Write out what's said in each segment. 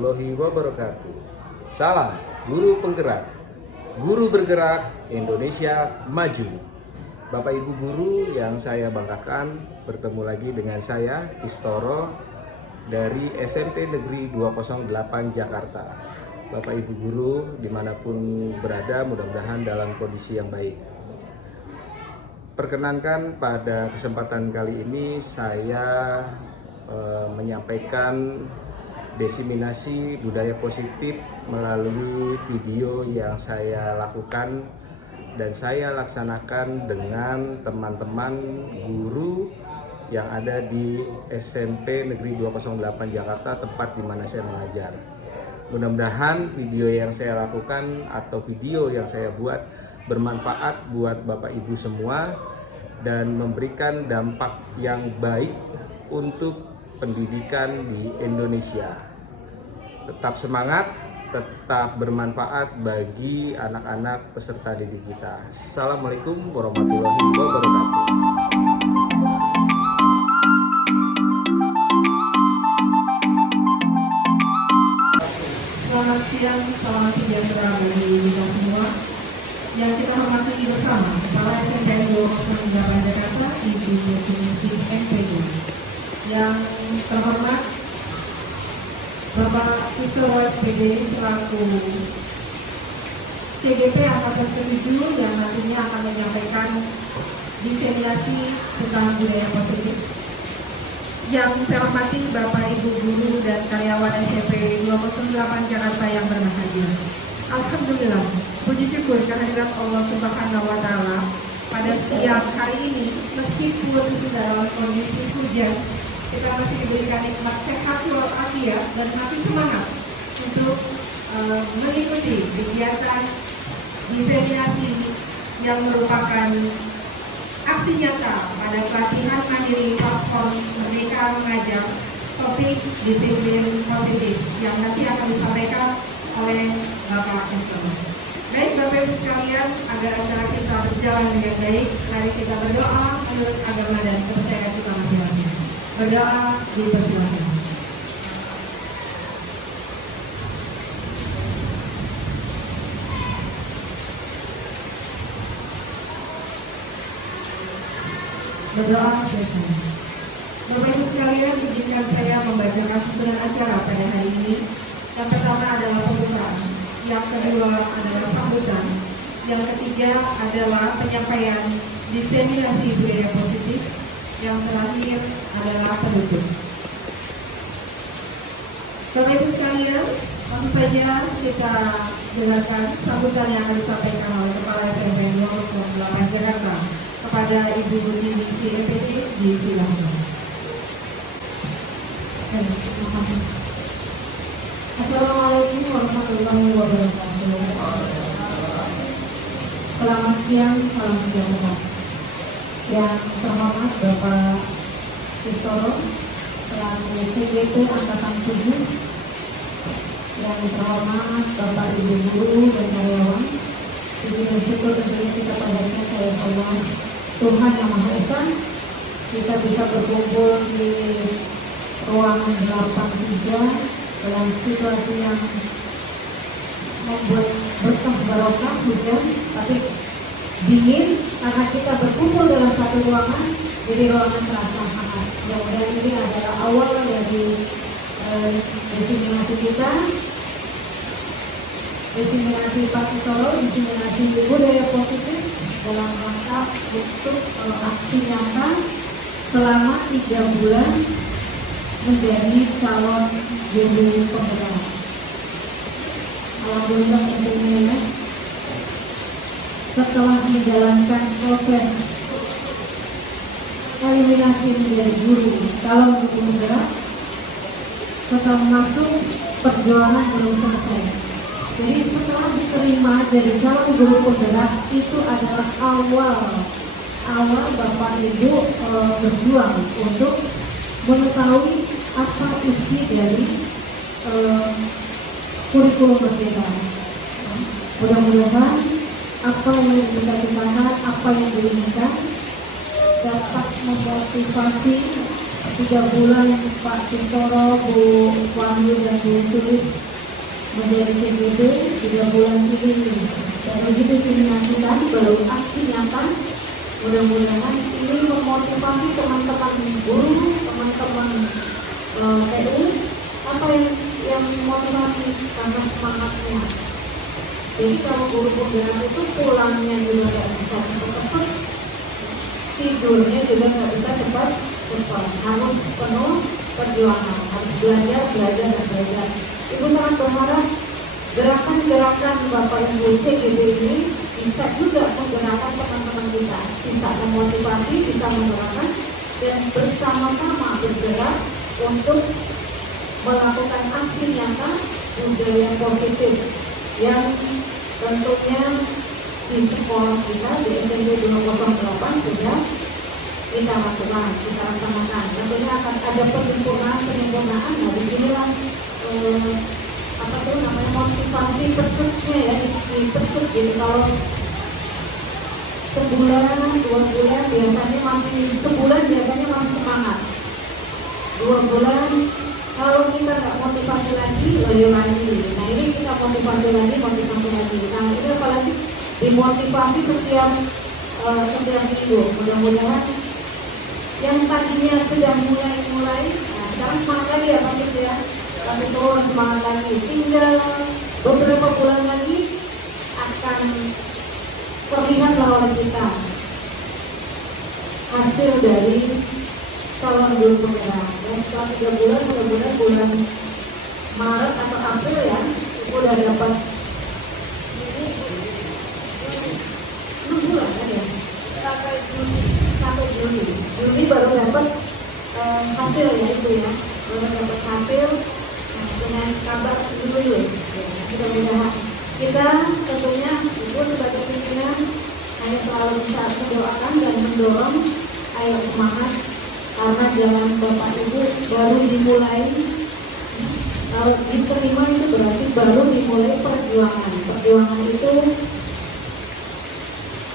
warahmatullahi wabarakatuh. Salam guru penggerak, guru bergerak Indonesia maju. Bapak Ibu guru yang saya banggakan, bertemu lagi dengan saya Istoro dari SMP Negeri 208 Jakarta. Bapak Ibu guru dimanapun berada, mudah-mudahan dalam kondisi yang baik. Perkenankan pada kesempatan kali ini saya menyampaikan diseminasi budaya positif melalui video yang saya lakukan dan saya laksanakan dengan teman-teman guru yang ada di SMP Negeri 208 Jakarta, tempat di mana saya mengajar. Mudah-mudahan video yang saya lakukan atau video yang saya buat bermanfaat buat Bapak Ibu semua dan memberikan dampak yang baik untuk pendidikan di Indonesia. Tetap semangat, tetap bermanfaat bagi anak-anak peserta didik kita. Assalamualaikum warahmatullahi wabarakatuh. Selamat siang, selamat sejahtera bagi kita semua. Yang kita hormati bersama Kepala SMP 208 Jakarta, Ibu Definisi MPD. Yang terhormat Bapak Istoro SPD selaku CGP Angkatan ke-7 yang nantinya akan menyampaikan diseminasi tentang budaya positif. Yang saya hormati Bapak Ibu guru dan karyawan SMP 208 Jakarta yang berbahagia. Alhamdulillah, puji syukur kehadirat Allah Subhanahu wa Ta'ala pada siang hari ini, meskipun dalam kondisi hujan, kita masih diberikan nikmat sehat walafiat dan masih semangat untuk mengikuti kegiatan diseminasi yang merupakan aksi nyata pada pelatihan mandiri platform Merdeka Mengajar topik disiplin positif yang nanti akan disampaikan oleh Bapak Istoro. Baik Bapak Ibu sekalian, agar acara kita berjalan dengan baik, mari kita berdoa menurut agama dan kepercayaan kita masing-masing. Berdoa dipersilakan. Berdoa bersama. Bapak Ibu sekalian, izinkan saya membacakan susunan acara pada hari ini. Yang pertama adalah pembukaan, yang kedua adalah sambutan, yang ketiga adalah penyampaian diseminasi budaya positif, yang terakhir adalah penutup. Bapak Ibu sekalian, langsung saja kita dengarkan sambutan yang akan disampaikan oleh Kepala SMP 208 Jakarta kepada Ibu Definisi MPD. Disilakan. Terima kasih. Assalamualaikum warahmatullahi wabarakatuh. Selamat siang, salam sejahtera. Yang terhormat Bapak Istoro selaku CGP Angkatan 7, yang terhormat Bapak Ibu guru dan karyawan, puji dan syukur tentunya kita panjatkan kepada Allah Tuhan Yang Maha Esa. Kita bisa berkumpul di ruangan 83 dalam situasi yang membuat berkah barokah hujan, tapi dingin karena kita berkumpul dalam satu ruangan, jadi ruangan terasa hangat. Mudah-mudahan ini adalah awal dari diseminasi kita, diseminasi Pak Istoro, diseminasi budaya positif dalam rangka untuk aksi nyata selama 3 bulan menjadi calon guru penggerak. Alhamdulillah tentunya setelah menjalankan proses eliminasi menjadi guru calon guru penggerak, setelah masuk perjuangan belum selesai. Jadi setelah diterima jadi calon guru penggerak, itu adalah awal Bapak Ibu berjuang untuk mengetahui apa isi dari kurikulum berbeda. Mudah-mudahan apa yang bisa dikatakan, apa yang diinginkan dapat memotivasi 3 bulan Pak Cintoro, Bu Wahyu dan Bu Tulis menjadi CGB, 3 bulan ini dan begitu diminasikan baru aksi nyata. Mudah-mudahan ini memotivasi teman-teman guru, teman-teman TU, apa yang motivasi karena semangatnya. Jadi kalau guru penggerak itu pulangnya juga nggak bisa cepat-cepat, tidurnya juga nggak bisa cepat, harus penuh perjuangan, harus belajar dan belajar. Ibu sangat berharap gerakan-gerakan Bapak Ibu CGB ini bisa juga menggerakkan teman-teman kita, bisa memotivasi, bisa menggerakkan dan bersama-sama bergerak untuk melakukan aksi nyata budaya positif yang tentunya di sekolah kita di SMP 208 sudah kita lakukan, kita laksanakan. Tentunya akan ada penyempurnaan. Nah, disinilah apa tuh namanya motivasi percutnya ya, dipercut. Jadi kalau sebulan, 2 bulan biasanya masih semangat. 2 bulan kalau kita nggak motivasi lagi, loyo lagi. Nah ini kita motivasi lagi. Nah ini apalagi dimotivasi setiap minggu. Mudah-mudahan yang tadinya sudah mulai, nah sekarang semangat lagi ya Pak Cis ya. Tapi turun semangat lagi. Tinggal beberapa bulan lagi akan terlihat oleh kita hasil dari calon guru penggerak. Ya, setelah 3 bulan, mudah-mudahan bulan Maret atau April ya, itu udah dapat 6 bulan kan ya, sampai Juni baru dapat hasil ya itu ya, baru dapat hasil dengan kabar lulus. Ya, mudah-mudahan kita tentunya Ibu sebagai pimpinan hanya selalu bisa mendoakan dan mendorong, ayo semangat. Karena jalan Bapak Ibu baru dimulai, kalau diterima itu berarti baru dimulai perjuangan. Perjuangan itu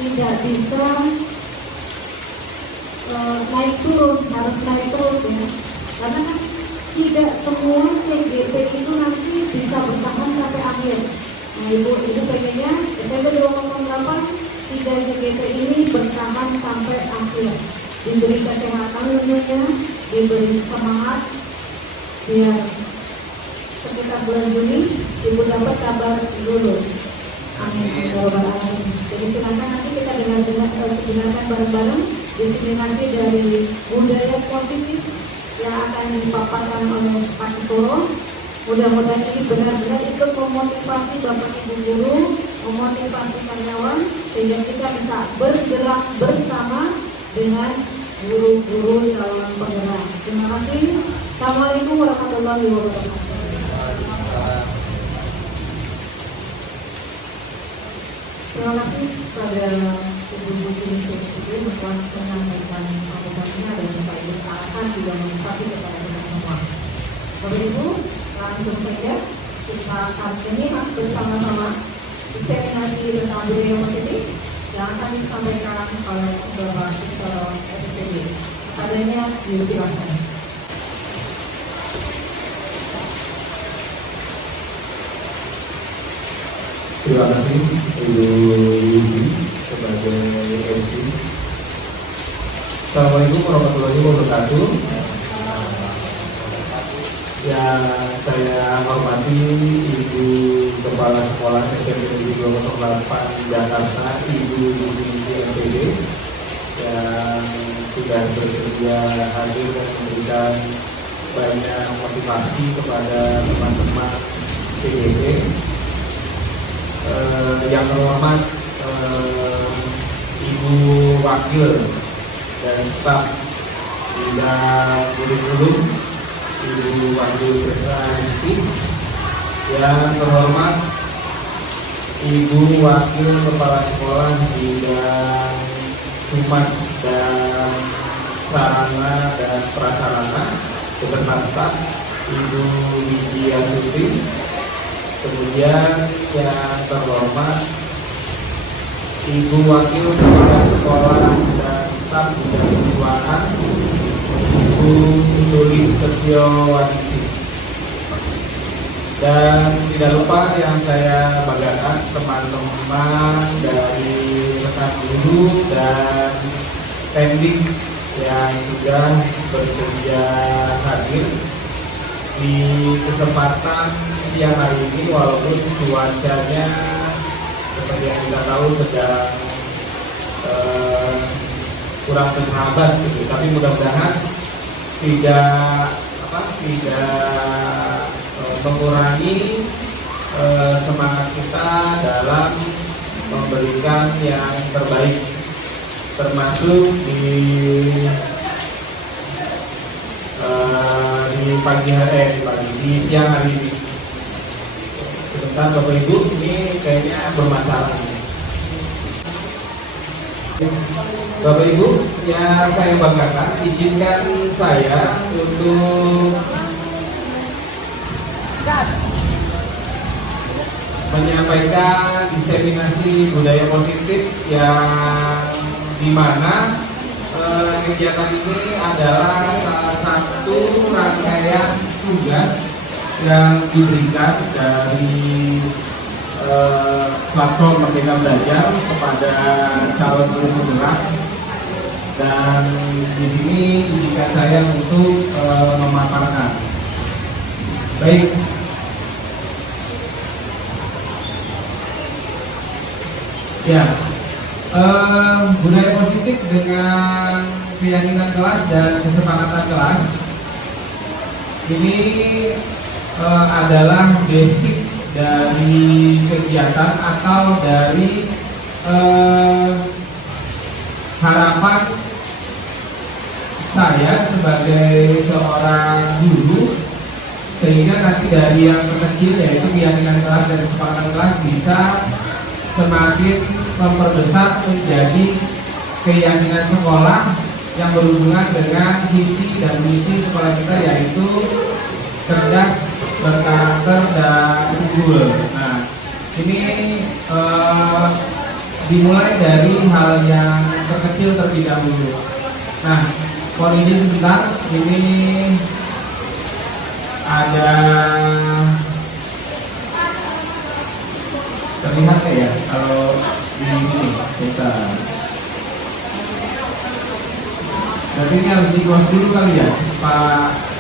tidak bisa naik turun, harus naik terus ya. Karena kan tidak semua CGP itu nanti bisa bertahan sampai akhir. Nah ibu pengennya SMP 208 3 CGP ini bertahan sampai akhir. Diberi kesehatan tentunya, diberi semangat biar sekitar bulan Juni Ibu dapat kabar lulus. Amin. Jadi silakan nanti kita dengarkan bareng-bareng diseminasi dari budaya positif yang akan dipaparkan oleh Pak Cintoro. Mudah-mudahan ini benar-benar ikut memotivasi Bapak Ibu guru, memotivasi karyawan sehingga kita bisa bergerak bersama dengan guru-guru calon penggerak. Terima kasih. Assalamualaikum warahmatullahi wabarakatuh. Terima kasih pada Ibu Guru atas penyampaian sambutannya dan sekaligus arahan juga motivasi kepada kita semua. Bapak Ibu, langsung saja kita akan menyimak bersama-sama diseminasi tentang budaya positif yang akan disampaikan oleh Bapak Cintoro SPG. Adanya disilakan. Terima kasih Ibu Yudi sebagai MC. Assalamualaikum warahmatullahi wabarakatuh. Yang saya hormati Ibu Kepala Sekolah SMP 208 Jakarta, Ibu Yudi MPD, yang sudah bersedia hadir dan memberikan banyak motivasi kepada teman-teman CGP. Yang terhormat Ibu Wakil dan staf bidang guru-guru, Ibu Wakil Presiden, yang terhormat Ibu Wakil Kepala Sekolah bidang Humas dan Sarana dan Prasarana beserta staf, Ibu Widya Sutri. Kemudian yang terhormat Ibu Wakil Kepala Sekolah dan staf bidang keuangan, Ibu Tulis Setiawaningsih. Dan tidak lupa yang saya banggakan teman-teman dari rekan guru dan pending yang sudah bersedia hadir di kesempatan siang hari ini, walaupun cuacanya seperti yang kita tahu sedang kurang bersahabat gitu. Tapi mudah-mudahan tidak mengurangi semangat kita dalam memberikan yang terbaik, termasuk di siang hari ini. Sebentar Bapak Ibu, ini kayaknya bermasalah. Bapak Ibu yang saya banggakan, izinkan saya untuk menyampaikan diseminasi budaya positif yang dimana kegiatan ini adalah salah satu rangkaian tugas yang diberikan dari platform Merdeka Belajar kepada calon guru penggerak, dan di sini izinkan saya untuk memaparkan. Baik. Ya, budaya positif dengan keyakinan kelas dan kesepakatan kelas ini adalah basic dari kegiatan atau dari harapan saya sebagai seorang guru, sehingga nanti dari yang terkecil yaitu keyakinan kelas dan kesepakatan kelas bisa semakin memperbesar menjadi keyakinan sekolah yang berhubungan dengan visi dan misi sekolah kita, yaitu cerdas, berkarakter, dan unggul. Nah, ini dimulai dari hal yang terkecil terlebih dahulu. Nah, mohon izin sebentar, ini ada terlihat ya kalau di sini kita. Berarti ini harus di close dulu kali ya, Pak.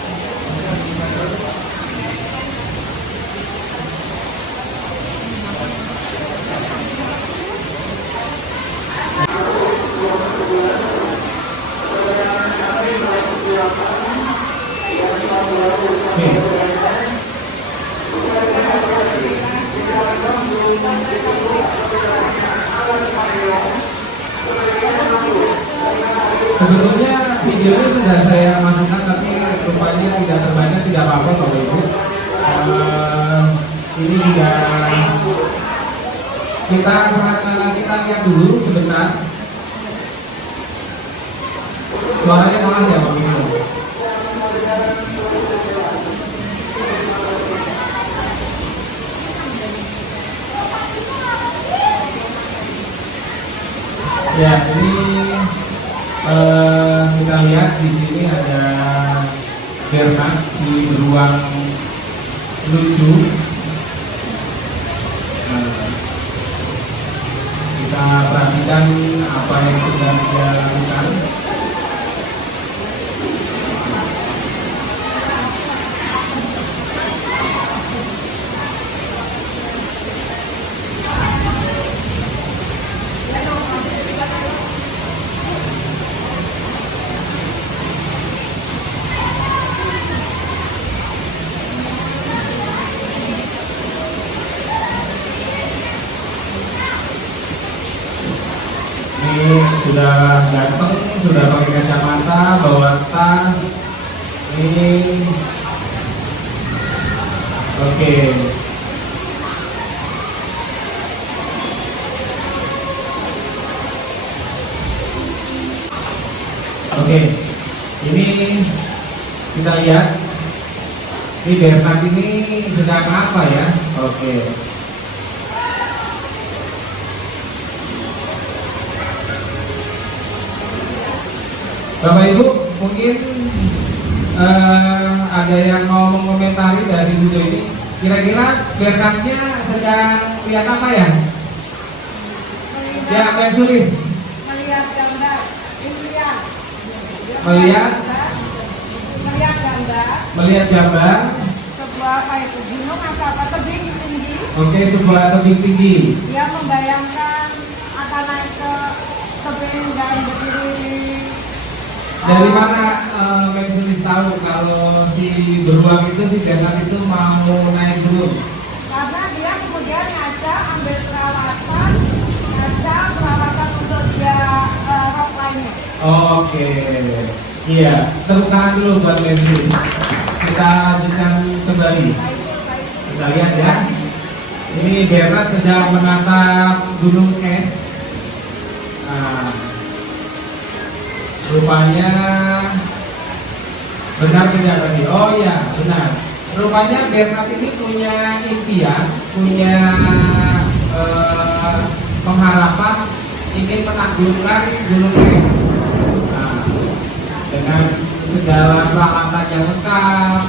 Sebetulnya videonya sudah saya masukkan, tapi rupanya tidak terbaca, tidak apa-apa Bapak Ibu. Ini juga kita lihat dulu sebentar. Suaranya pelan ya Bapak Ibu. Ya, ini kita lihat di sini ada Bernard di ruang lucu. Kita perhatikan apa yang sedang dia lakukan. Sudah ganteng, sudah pakai kacamata, bawa tas. Ini oke. Oke, ini kita lihat. Ini Bernard ini sedang apa ya? Oke. Bapak Ibu, mungkin ada yang mau mengomentari dari video ini? Kira-kira Bernardnya sedang lihat apa ya? Ya, Bensulis. Melihat gambar, Melihat gambar melihat gambar. sebuah apa itu gunung atau apa tebing tinggi. Oke, sebuah tebing tinggi. Dia membayangkan akan naik ke tebing dan berdiri. Dari mana Bensulis tahu kalau si beruang itu, si Bernard itu mau naik gunung? Karena dia kemudian ambil perawatan untuk dia rock lainnya. Oke, iya. Tepuk tangan dulu buat Bensulis. Kita lanjutkan kembali. Kita lihat ya. Ini Bernard sedang menatap gunung es. Nah, rupanya benar tidak tadi? Oh iya, benar. Rupanya Bernard ini punya impian, punya pengharapan ingin menaklukkan gunung es. Nah, dengan segala peralatan yang lengkap,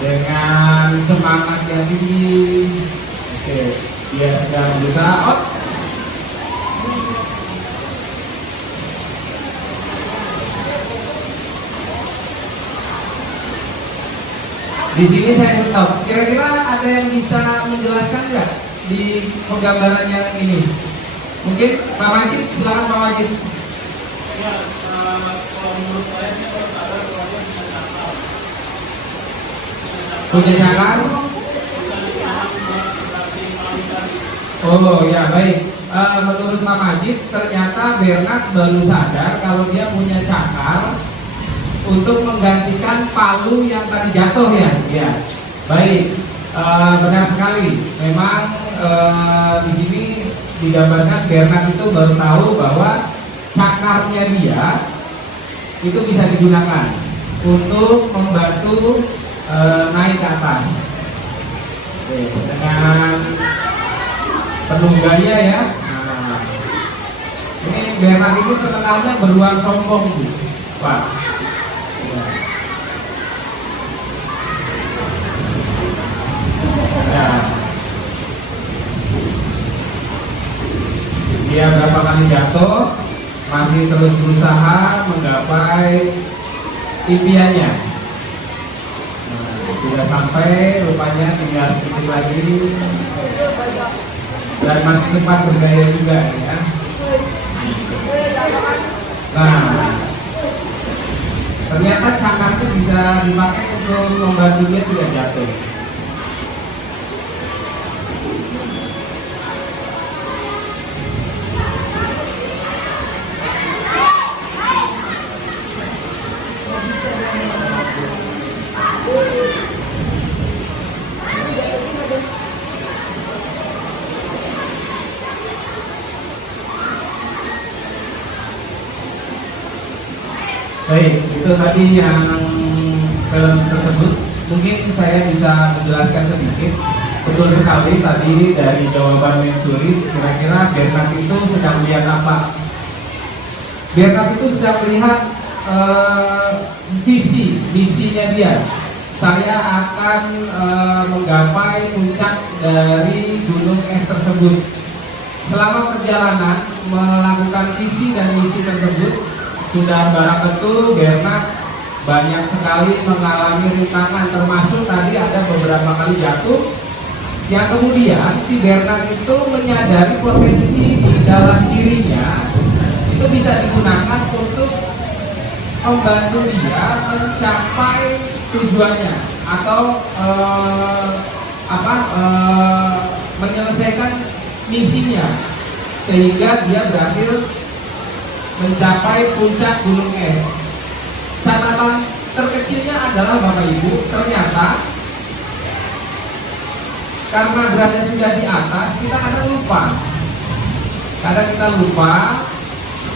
dengan semangat yang tinggi. Oke, dia sedang berusaha. Di sini saya ingin tahu, kira-kira ada yang bisa menjelaskan nggak di penggambaran yang ini? Mungkin Pak Majid, silakan Pak Majid. Ya, kalau menurut saya sih ada ruangnya punya cakar. Punya cakar? Oh ya, baik. Menurut Pak Majid, ternyata Bernard baru sadar kalau dia punya cakar untuk menggantikan palu yang tadi jatuh ya. Ya, baik. Benar sekali. Memang di sini digambarkan Bernard itu baru tahu bahwa cakarnya dia itu bisa digunakan untuk membantu naik ke atas. Oke, dengan penuh gaya ya. Nah, ini Bernard itu terkenalnya beruang sombong Bu, Pak. Ya. Dia berapa kali jatuh, masih terus berusaha menggapai impiannya. Nah, sudah sampai, rupanya tinggal sedikit lagi dan masih sempat bergaya juga ya. Nah, ternyata cakarnya bisa dipakai untuk membantu dia tidak jatuh. Baik, itu tadi yang film tersebut. Mungkin saya bisa menjelaskan sedikit. Betul sekali tadi dari jawaban Mensuris, kira-kira Bernard itu sedang melihat apa? Bernard itu sedang melihat misinya dia. Saya akan menggapai puncak dari gunung es tersebut. Selama perjalanan melakukan visi dan misi tersebut, sudah barang tentu Bernard banyak sekali mengalami rintangan, termasuk tadi ada beberapa kali jatuh, yang kemudian si Bernard itu menyadari potensi di dalam dirinya itu bisa digunakan untuk membantu dia mencapai tujuannya atau menyelesaikan misinya, sehingga dia berhasil mencapai puncak gunung es. Catatan terkecilnya adalah Bapak Ibu, ternyata karena berada sudah di atas, kita kadang lupa.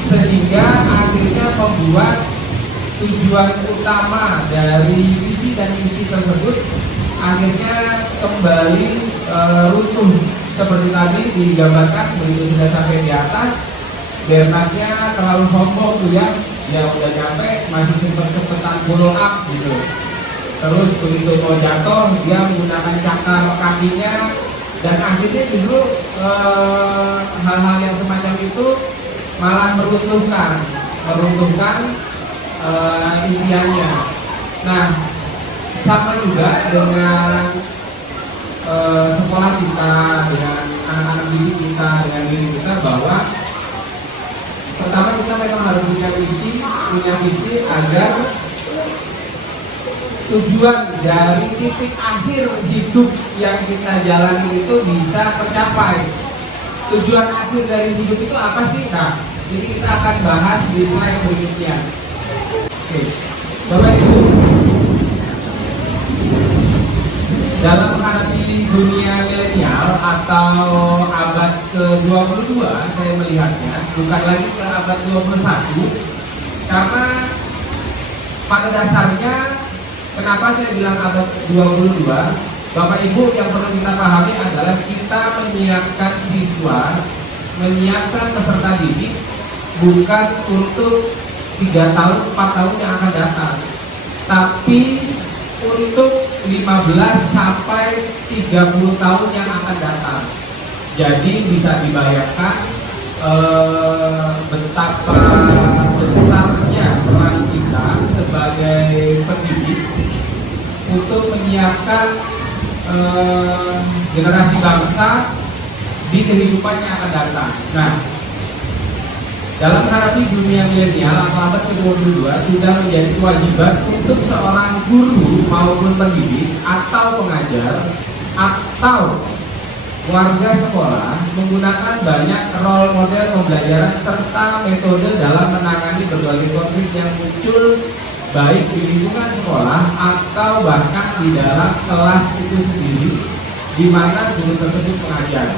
Sehingga akhirnya membuat tujuan utama dari visi dan misi tersebut akhirnya kembali runtuh. Seperti tadi digambarkan, begitu sudah sampai di atas, Bernardnya terlalu sombong tuh ya, dia udah nyampe masih sempet-sempetan pull up gitu. Terus begitu mau jatuh dia menggunakan cakar kakinya, dan akhirnya justru hal-hal yang semacam itu malah meruntuhkan impiannya. Nah, sama juga dengan sekolah kita, dengan anak-anak didik kita, dengan diri kita, bahwa pertama kita memang harus punya visi agar tujuan dari titik akhir hidup yang kita jalani itu bisa tercapai. Tujuan akhir dari hidup itu apa sih? Nah, ini kita akan bahas di slide berikutnya. Oke, Bapak Ibu, dalam menghadapi dunia milenial atau abad ke-22, saya melihatnya bukan lagi ke abad 21, karena pada dasarnya kenapa saya bilang abad 22, Bapak Ibu, yang perlu kita pahami adalah kita menyiapkan siswa, menyiapkan peserta didik bukan untuk 3 tahun, 4 tahun yang akan datang, tapi untuk 15 sampai 30 tahun yang akan datang. Jadi bisa dibayangkan betapa besarnya peran kita sebagai pendidik untuk menyiapkan generasi bangsa di kehidupan yang akan datang. Nah, dalam menghadapi dunia milenial atau abad ke-22 sudah menjadi kewajiban untuk seorang guru maupun pendidik atau pengajar atau warga sekolah menggunakan banyak role model pembelajaran serta metode dalam menangani berbagai konflik yang muncul baik di lingkungan sekolah atau bahkan di dalam kelas itu sendiri di mana guru tersebut mengajar.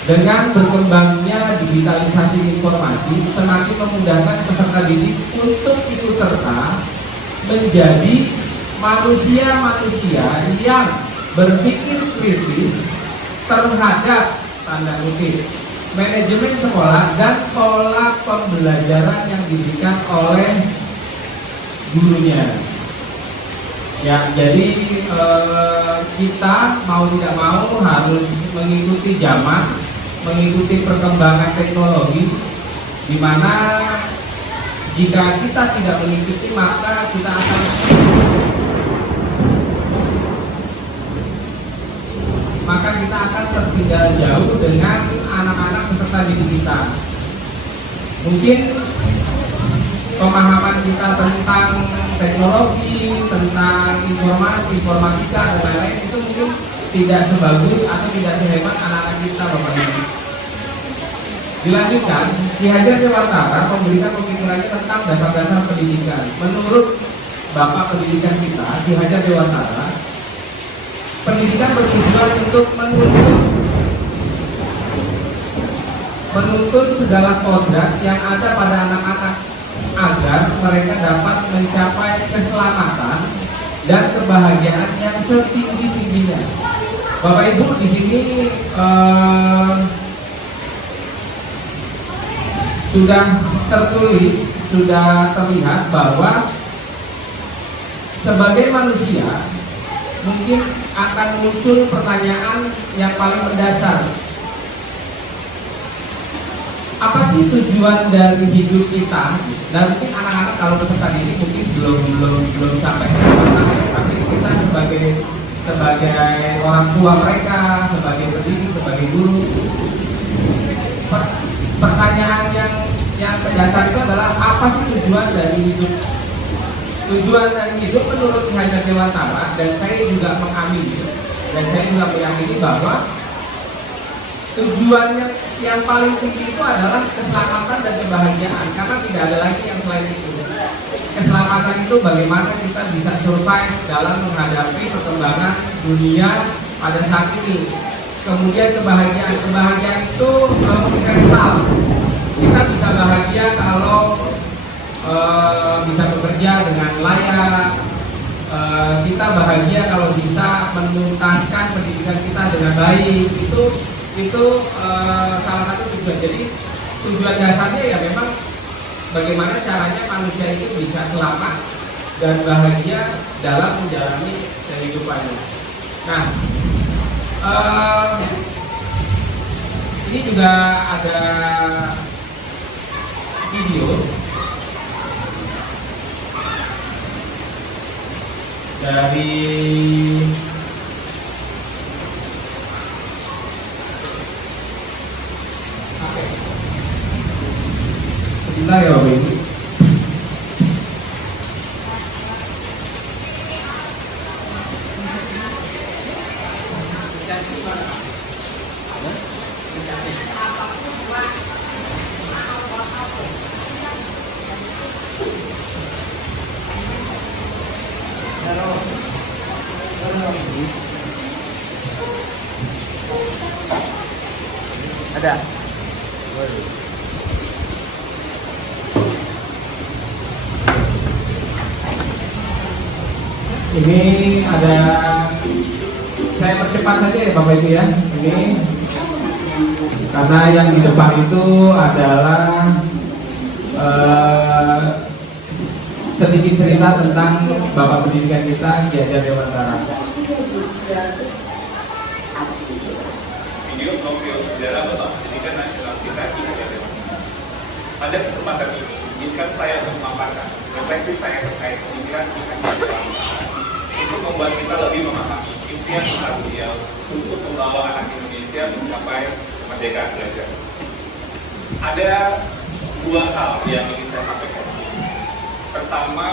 Dengan berkembangnya digitalisasi informasi semakin memudahkan peserta didik untuk ikut serta menjadi manusia-manusia yang berpikir kritis terhadap tanda kutip manajemen sekolah dan pola pembelajaran yang diberikan oleh gurunya. Ya, jadi kita mau tidak mau harus mengikuti zaman, mengikuti perkembangan teknologi, di mana jika kita tidak mengikuti maka kita akan tertinggal jauh dengan anak-anak peserta didik kita. Mungkin pemahaman kita tentang teknologi, tentang informatika dan lain-lain itu mungkin tidak sebagus atau tidak sehebat anak-anak kita, Bapak Ibu. Dilanjutkan, Ki Hajar Dewantara memberikan pemikirannya tentang dasar-dasar pendidikan. Menurut Bapak Pendidikan kita, Ki Hajar Dewantara, pendidikan bertujuan untuk menuntut segala kodrat yang ada pada anak-anak agar mereka dapat mencapai keselamatan dan kebahagiaan yang setinggi-tingginya. Bapak Ibu, di sini sudah tertulis, sudah terlihat bahwa sebagai manusia mungkin akan muncul pertanyaan yang paling mendasar. Apa sih tujuan dari hidup kita? Dan mungkin anak-anak kalau peserta didik mungkin belum sampai ke sana, tapi kita sebagai orang tua mereka, sebagai pendidik, sebagai guru, pertanyaan yang mendasar itu adalah apa sih tujuan dari hidup? Tujuan dari hidup menurut Ki Hajar Dewantara, dan saya juga mengamini dan saya juga meyakini bahwa tujuannya yang paling tinggi itu adalah keselamatan dan kebahagiaan, karena tidak ada lagi yang selain itu. Keselamatan itu bagaimana kita bisa survive dalam menghadapi perkembangan dunia pada saat ini. Kemudian kebahagiaan itu universal. Kita bisa bahagia kalau bisa bekerja dengan layak. Kita bahagia kalau bisa menuntaskan pendidikan kita dengan baik. Itu salah satu tujuan. Jadi tujuan dasarnya ya memang bagaimana caranya manusia itu bisa selamat dan bahagia dalam menjalani kehidupannya. Nah, ini juga ada video dari sebentar ya Bapak Ibu. Ada. Ini ada, saya percepat saja ya Bapak Ibu ya. Ini karena yang di depan itu adalah sedikit cerita tentang Bapak Pendidikan kita, Ki Hajar Dewantara. Video profil sejarah Bapak Pendidikan Nasional kita Ki Hajar Dewantara. Pada kesempatan ini, izinkan saya untuk memaparkan refleksi saya terkait pemikiran Ki Hajar Dewantara untuk membuat kita lebih memahami impian besar beliau untuk membawa anak Indonesia mencapai merdeka belajar. Ada dua hal yang ingin saya sampaikan. Pertama,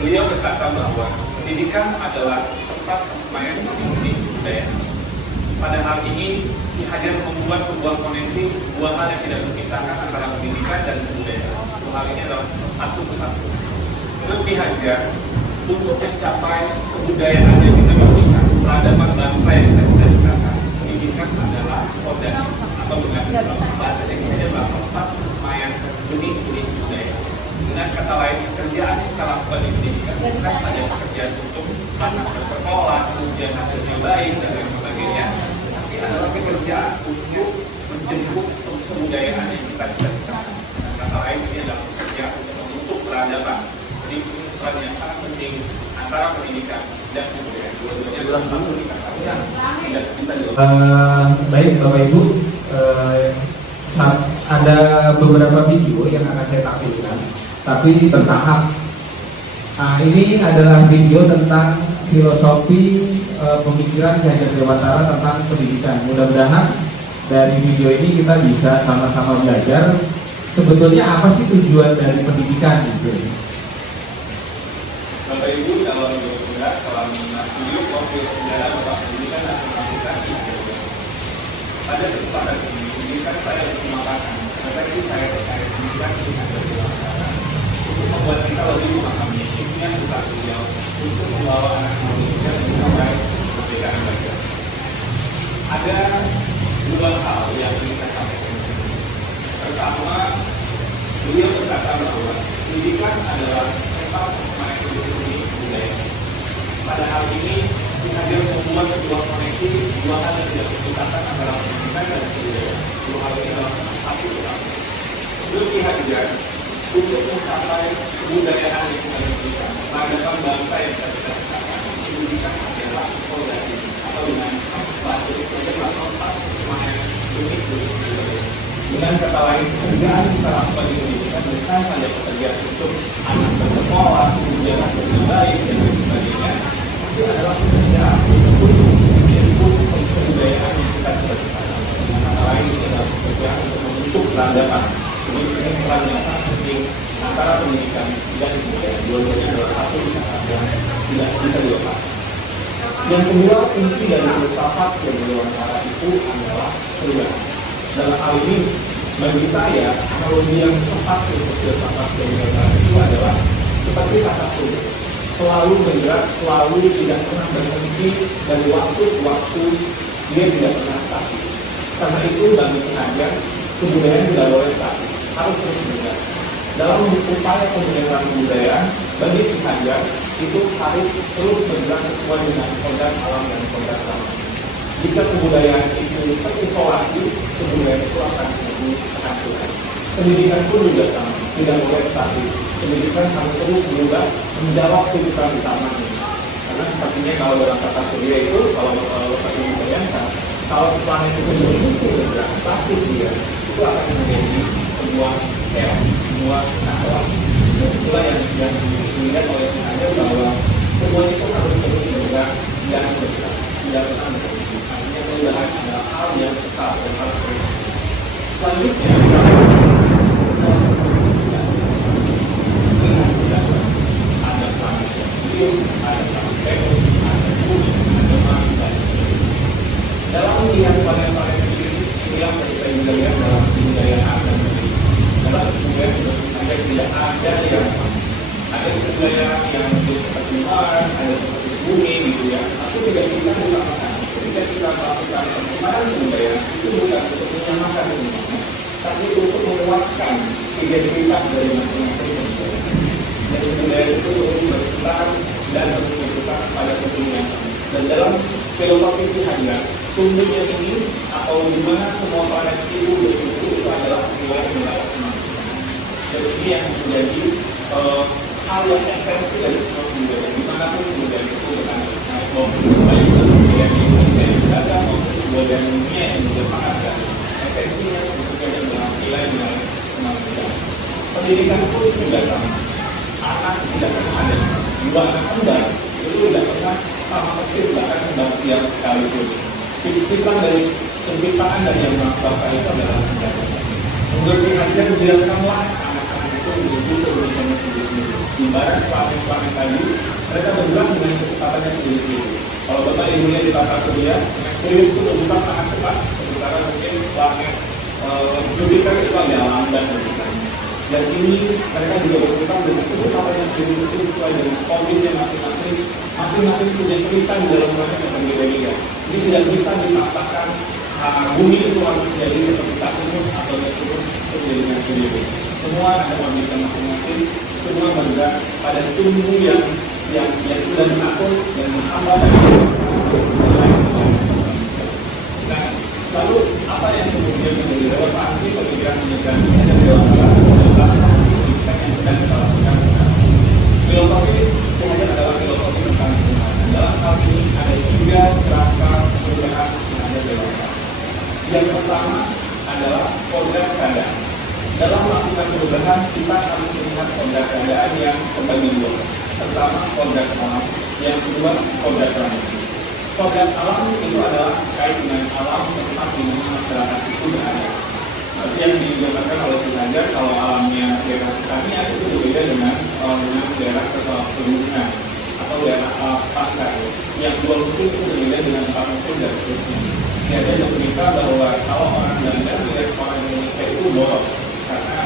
beliau berkata bahwa pendidikan adalah tempat kesemayaan seni budaya. Pada hal ini, Ki Hajar membuat sebuah koneksi dua hal yang tidak terpisahkan antara pendidikan dan kebudayaan. Dua hal ini adalah satu kesatu. Menurut Ki Hajar, untuk mencapai kebudayaan yang kita miliki, peradaban bangsa yang kita cita-citakan, pendidikan adalah fondasi atau dengan bahasa yang Ki Hajar adalah tempat kesemayaan benih-benih budaya. Dengan kata lain, pekerjaan yang kita lakukan di pendidikan bukan saja pekerjaan untuk anak bersekolah, kemudian hasilnya baik dan lain sebagainya, tapi adalah pekerjaan untuk menjemput kebudayaan yang kita cita-citakan. Dengan kata lain, ini adalah pekerjaan untuk membentuk peradaban. Jadi ini peran yang sangat penting antara pendidikan dan kebudayaan. Dua-duanya adalah satu ikatan yang tidak bisa dilakukan. Baik Bapak Ibu, ada beberapa video yang akan saya tampilkan, tapi bertahap. Nah, ini adalah video tentang filosofi pemikiran Ki Hajar Dewantara tentang pendidikan. Mudah-mudahan dari video ini kita bisa sama-sama belajar sebetulnya apa sih tujuan dari pendidikan gitu. Bapak Ibu, dalam beberapa telah mengenal video profil sejarah Bapak Pendidikan Nasional kita Ki Hajar Dewantara. Pada kesempatan ini, izinkan saya untuk memaparkan refleksi saya terkait pendidikan Ki Hajar Dewantara untuk membuat kita lebih memahami impian besar beliau untuk membawa anak Indonesia mencapai kemerdekaan belajar. Ada dua hal yang ingin saya sampaikan. Pertama, beliau berkata bahwa pendidikan adalah tempat kesemayaan seni budaya. Pada hal ini, Ki Hajar membuat sebuah koneksi dua hal yang tidak terpisahkan antara pendidikan dan kebudayaan. Dua hal ini adalah satu kesatuan. Menurut Ki Hajar, untuk mencapai kebudayaan yang kita miliki, peradaban bangsa yang kita cita-citakan, pendidikan adalah fondasi atau dengan bahasa Indonesia adalah tempat kesemayaan benih budaya. Dengan kata lain, pekerjaan kita lakukan di pendidikan bukan hanya pekerjaan untuk anak bersekolah, kemudian hasilnya baik dan lain sebagainya, tapi adalah pekerjaan untuk menjemput kebudayaan yang kita cita-citakan. Dengan kata lain, ini adalah pekerjaan untuk membentuk peradaban. Ini peran yang sangat penting antara pendidikan dan kebudayaan. Dua-duanya adalah satu ikatan yang tidak bisa dilepaskan. Yang kedua, inti dari filsafat yang Dewantara itu adalah perubahan. Dalam hal ini, bagi saya, analogi yang tepat untuk filsafat yang Dewantara itu adalah seperti kata surga. Selalu bergerak, selalu tidak pernah berhenti, dari waktu ke waktu dia tidak pernah statis. Karena itu bagi Ki Hajar, kebudayaan tidak boleh statis, harus terus bergerak. Dalam upaya pemeliharaan kebudayaan, bagi Ki Hajar itu harus terus bergerak sesuai dengan kodrat alam dan kodrat alam. Jika kebudayaan itu terisolasi, kebudayaan itu akan menjadi kehancuran. Pendidikan pun juga sama, tidak boleh statis. Pendidikan harus terus berubah menjawab tuntutan utama ini. Karena sepertinya kalau dalam kata surya itu, kalau Bapak Ibu bayangkan, kalau planet itu bergerak statis dia, itu akan menjadi sebuah chaos, sebuah kacauan. Dan itulah yang dilihat oleh saya bahwa semua itu harus terus bergerak dan besar, tidak pernah berhenti. Artinya perubahan adalah hal yang tetap dan harus berhenti. Selanjutnya, ada planet yang hidup, ada planet Venus, ada bumi, ada Mars, dan sebagainya. Dalam melihat planet-planet ini yang kita lihat dalam kebudayaan dan dalam kebudayaan ada tidak ada yang ada kebudayaan yang seperti Mars, ada seperti bumi gitu ya. Tapi tidak kita disamakan. Ketika kita melakukan pengembangan kebudayaan itu bukan untuk menyamakan semuanya, tapi untuk menguatkan identitas dari masing-masing kebudayaan. Dan kebudayaan itu untuk berkembang dan berkembang pada kepentingan. Dan dalam filosofi Tuhan, sumbernya ini atau di mana semua planet itu berkumpul itu adalah nilai-nilai kemanusiaan. Dan ini yang menjadi hal yang esensi dari semua kebudayaan. Dimanapun kebudayaan itu berada, baik kebudayaan Indonesia yang berada maupun kebudayaan dunia yang juga berada. Esensinya berada dalam nilai-nilai kemanusiaan. Pendidikan pun juga sama. Anak tidak pernah ada dua anak kembar itu tidak pernah sama persis bahkan kembar siap sekalipun. Ciptaan dari penciptaan dari yang Maha Kuasa itu adalah senjata. Menurut pengajian biarkanlah anak-anak itu menuju kebudayaan sendiri-sendiri. Ibarat planet-planet tadi, mereka bergerak dengan kecepatannya sendiri-sendiri. Kalau Bapak Ibu lihat di tata surya, Merkurius itu bergerak sangat cepat, sementara mungkin planet Jupiter itu agak lambat bergeraknya. Dan ini mereka juga bergerak dengan kecepatannya sendiri-sendiri sesuai dengan kondisinya masing-masing. Masing-masing punya cerita di dalam planet yang berbeda-beda. Ini tidak bisa dipaksakan bumi itu harus menjadi seperti Saturnus atau Neptunus itu menjadi Merkurius. Semua ada kondisi masing-masing, semua bergerak pada sumbu yang sudah mengatur dan menambah. Nah, lalu apa yang kemudian menjadi relevansi pemikiran pendidikan ini adalah pendidikan yang sedang kita lakukan. Filosofi sebenarnya adalah filosofi tentang kemanusiaan. Dalam hal ini ada tiga kerangka perubahan yang ada dalam hal. Yang pertama adalah kodrat keadaan. Dalam melakukan perubahan kita harus melihat kodrat keadaan yang terbagi dua. Pertama kodrat alam, yang kedua kodrat langit. Kodrat alam itu adalah terkait dengan alam tempat di mana masyarakat itu berada. Seperti yang digambarkan oleh Tuhan, kalau alamnya daerah pertanian itu berbeda dengan daerah pegunungan atau daerah pantai. Yang dua musim itu berbeda dengan empat musim dan seterusnya. Jadi ada cerita bahwa kalau orang Belanda melihat orang Indonesia itu boros karena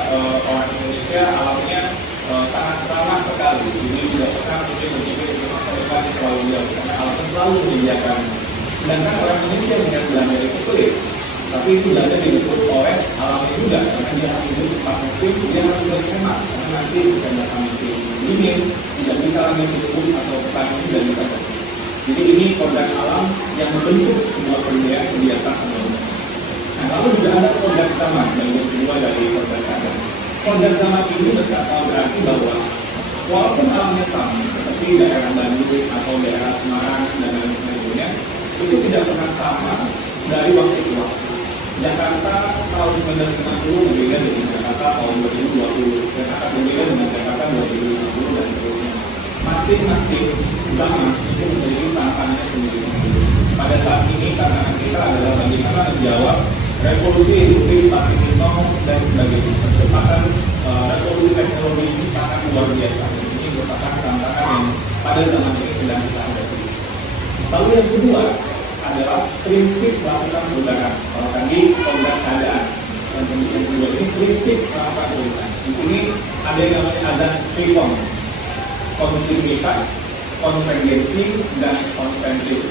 orang Indonesia alamnya sangat ramah sekali. Jadi tidak pernah mungkin berpikir untuk masa depan yang terlalu jauh karena alamnya selalu menyediakan. Sedangkan orang Indonesia melihat Belanda itu pelit. Tapi itu Belanda disebut oleh alamnya juga karena dia harus hidup empat musim, dia harus berhemat karena nanti bisa datang musim dingin, tidak bisa lagi disebut atau petani tidak bisa. Jadi ini kodrat alam yang membentuk sebuah kebudayaan kebiasaan sebelumnya. Nah, lalu juga ada kodrat zaman yang kedua dari kodrat keadaan. Kodrat zaman ini berarti bahwa walaupun alamnya sama, seperti daerah Bandung atau daerah Semarang dan lain sebagainya, itu tidak pernah sama dari waktu ke waktu. Jakarta tahun 1950 berbeda dengan Jakarta tahun 2020, Jakarta berbeda dengan Jakarta 2050 dan seterusnya. Masing-masing zaman itu memiliki tantangannya sendiri-sendiri. Pada saat ini tantangan kita adalah bagaimana menjawab revolusi industri 4.0 dan sebagainya. Percepatan revolusi teknologi ini sangat luar biasa. Ini merupakan tantangan yang pada zaman ini sedang kita hadapi. Lalu yang kedua adalah prinsip melakukan perubahan. Kalau tadi kodrat keadaan, yang kedua ini prinsip melakukan perubahan. Di sini ada yang namanya azas reform. Kontinuitas, konvergensi, dan konsentris.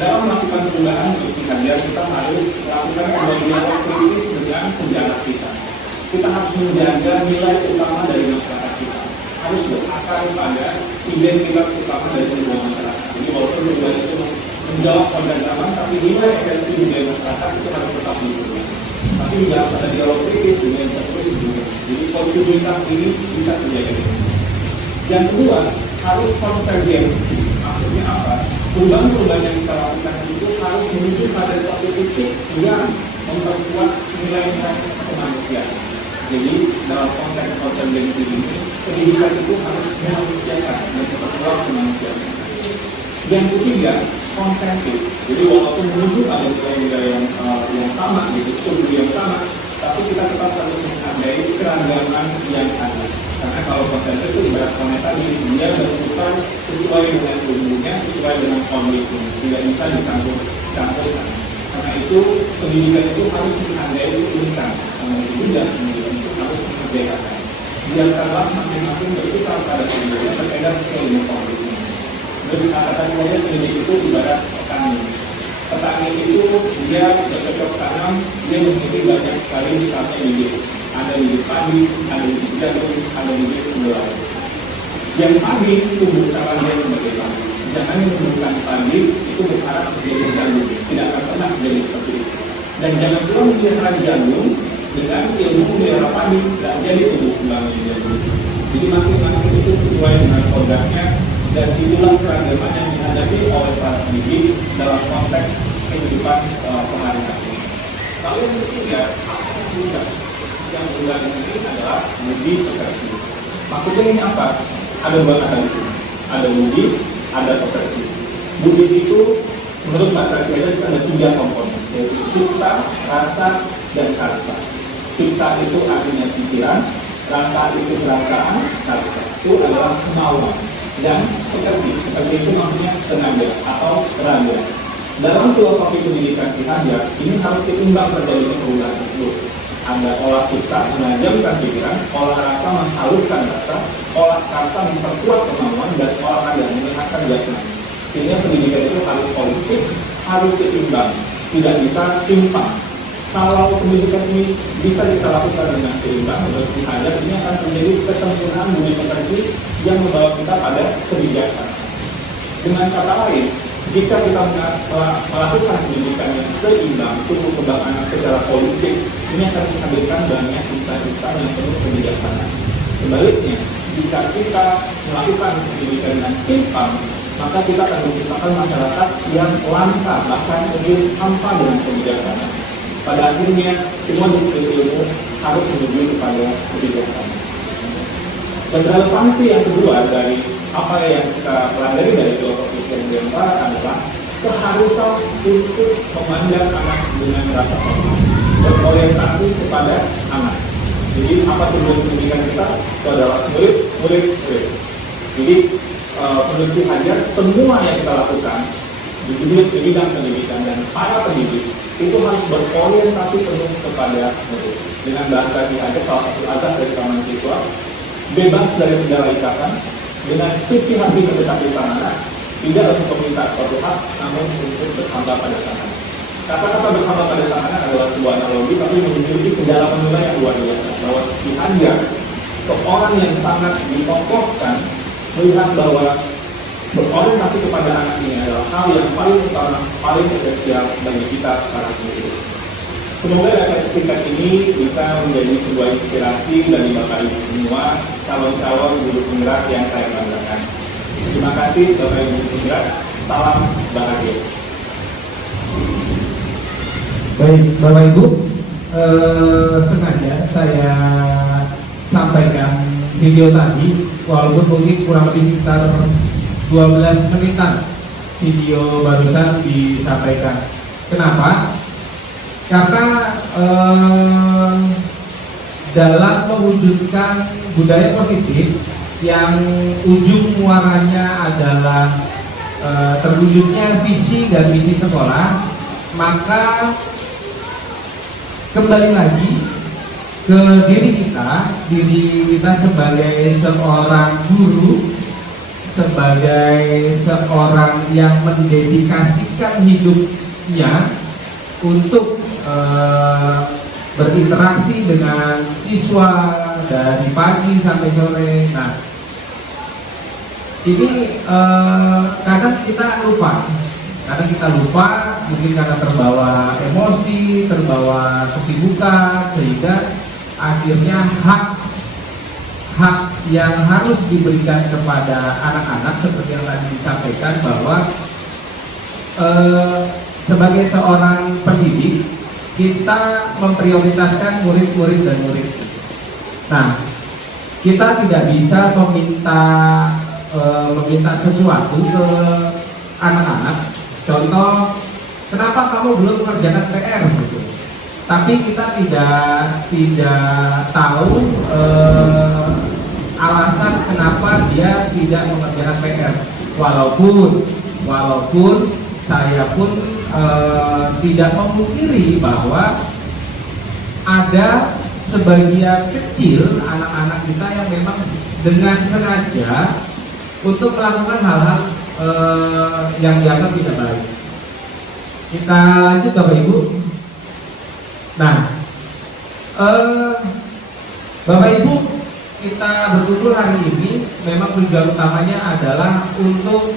Dalam melakukan perubahan untuk kita harus melakukan sebuah dialog kritis dengan sejarah kita. Kita harus menjaga nilai utama dari masyarakat kita. Harus berakar pada identitas utama dari sebuah masyarakat. Jadi walaupun perubahan itu menjawab organ zaman, tapi nilai esensi budaya masyarakat itu harus tetap dipenuhi. Tapi jangan pada dialog kritis dengan tertulis juga. Jadi kontinuitas ini bisa terjaga. Yang kedua, harus konvergensi. Maksudnya apa? Perubahan-perubahan yang kita lakukan itu harus menuju pada suatu titik yang memperkuat nilai-nilai kemanusiaan. Jadi dalam konteks konvergensi ini, pendidikan itu harus memanusiakan dan memperkuat kemanusiaan. Yang ketiga, konsensus. Jadi walaupun menuju pada nilai-nilai yang sama, gitu, struktur yang sama, tapi kita tetap harus menghargai keragaman yang ada. Karena kalau konsensus itu ibarat kometa, dia berputar sesuai dengan umumnya, sesuai dengan konfliknya, tidak bisa dicampurkan. Karena itu pendidikan itu harus menghargai urusan, karena itu juga pendidikan itu harus memerdekakan. Biarkanlah masing-masing berputar pada pendidikan terkait ilmu konfliknya. Lebih katakan saja pendidik itu ibarat petani. Petani itu dia bercocok tanam, dia memiliki banyak sekali misalnya bibit. Ada bibit padi, ada bibit jagung, ada bibit gula. Yang padi tumbuh cara dia sebagai padi. Jangan menumbuhkan padi itu berharap menjadi jagung, tidak akan pernah menjadi seperti itu. Dan jangan pula memelihara jagung dengan ilmu memelihara padi, tidak jadi tumbuh kembang jagung. Jadi masing-masing itu sesuai dengan kodratnya. Dan itulah keragaman yang dihadapi oleh para pendidik dalam konteks kehidupan sehari-hari. Lalu yang ketiga, yang berubah ini adalah budi pekerti. Maksudnya ini apa? Ada dua kata di sini. Ada budi, ada pekerti. Budi itu menurut bahasa Indonesia itu ada 3 komponen, yaitu cipta, rasa, dan karsa. Cipta itu artinya pikiran, rasa itu perasaan, karsa itu adalah kemauan. Dan seperti itu maksudnya tenaga atau raga. Dalam filosofi pendidikan kita ini harus ditimbang terjadinya perubahan tersebut. Ada olah cipta menajamkan pikiran, olah rasa menghaluskan rasa, olah karsa memperkuat kemauan, dan olah raga menyehatkan jasmani. Sehingga pendidikan itu harus politik, harus ditimbang, tidak bisa timpang. Kalau pendidikan ini bisa kita lakukan dengan seimbang, berarti hajat ini akan menjadi kesempurnaan budi pekerti yang membawa kita pada kebijakan. Dengan kata lain, jika kita melakukan pendidikan yang seimbang, tumbuh kembang anak secara politik, ini akan menghadirkan banyak insan-insan yang penuh kebijaksanaan. Sebaliknya, jika kita melakukan pendidikan yang timpang, maka kita akan menciptakan masyarakat yang langka, bahkan mungkin hampa dengan kebijaksanaan. Pada akhirnya, semua disiplin ilmu harus menuju kepada kebijakan. Dan relevansi yang kedua dari apa yang kita pelajari dari filosofi Kendriara adalah keharusan untuk memandang anak dengan rasa hormat, berorientasi kepada anak. Jadi apa tujuan pendidikan kita? Itu adalah murid. Jadi menurut Hajar, semua yang kita lakukan di bidang pendidikan dan para pendidik itu harus berorientasi penuh kepada murid. Dengan bahasa Hajar, salah satu azas dari Taman Siswa, bebas dari segala ikatan, dengan suci hati mendekati sang anak, tidak untuk meminta suatu hak, namun untuk berhamba pada sang anak. Kata-kata berhamba pada sang anak adalah sebuah analogi, tapi memiliki kedalaman nilai yang luar biasa. Bahwa Hajar, seorang yang sangat ditokohkan, melihat bahwa berorientasi kepada anak ini adalah hal yang paling utama, paling esensial bagi kita para pendidik. Semoga rakyat singkat ini bisa menjadi sebuah inspirasi bagi Bapak Ibu semua, calon-calon guru penggerak yang saya banggakan. Terima kasih Bapak Ibu penggerak, salam bahagia. Baik, Bapak Ibu, sengaja saya sampaikan video tadi, walaupun mungkin kurang lebih sekitar 12 menitan video barusan disampaikan. Kenapa? Karena dalam mewujudkan budaya positif yang ujung muaranya adalah terwujudnya visi dan misi sekolah, maka kembali lagi ke diri kita sebagai seorang guru, sebagai seorang yang mendedikasikan hidupnya untuk berinteraksi dengan siswa dari pagi sampai sore. Nah, ini kadang kita lupa Karena kita lupa, mungkin karena terbawa emosi, terbawa kesibukan, sehingga akhirnya hak yang harus diberikan kepada anak-anak seperti yang tadi disampaikan bahwa sebagai seorang pendidik kita memprioritaskan murid-murid dan murid. Nah, kita tidak bisa meminta sesuatu ke anak-anak. Contoh, kenapa kamu belum mengerjakan PR gitu. Tapi kita tidak tahu alasan kenapa dia tidak mengerjakan PR. Walaupun saya pun tidak memungkiri bahwa ada sebagian kecil anak-anak kita yang memang dengan sengaja untuk melakukan hal-hal yang dianggap tidak baik. Kita lanjut Bapak Ibu. Nah, Bapak Ibu, kita berkumpul hari ini memang tujuan utamanya adalah untuk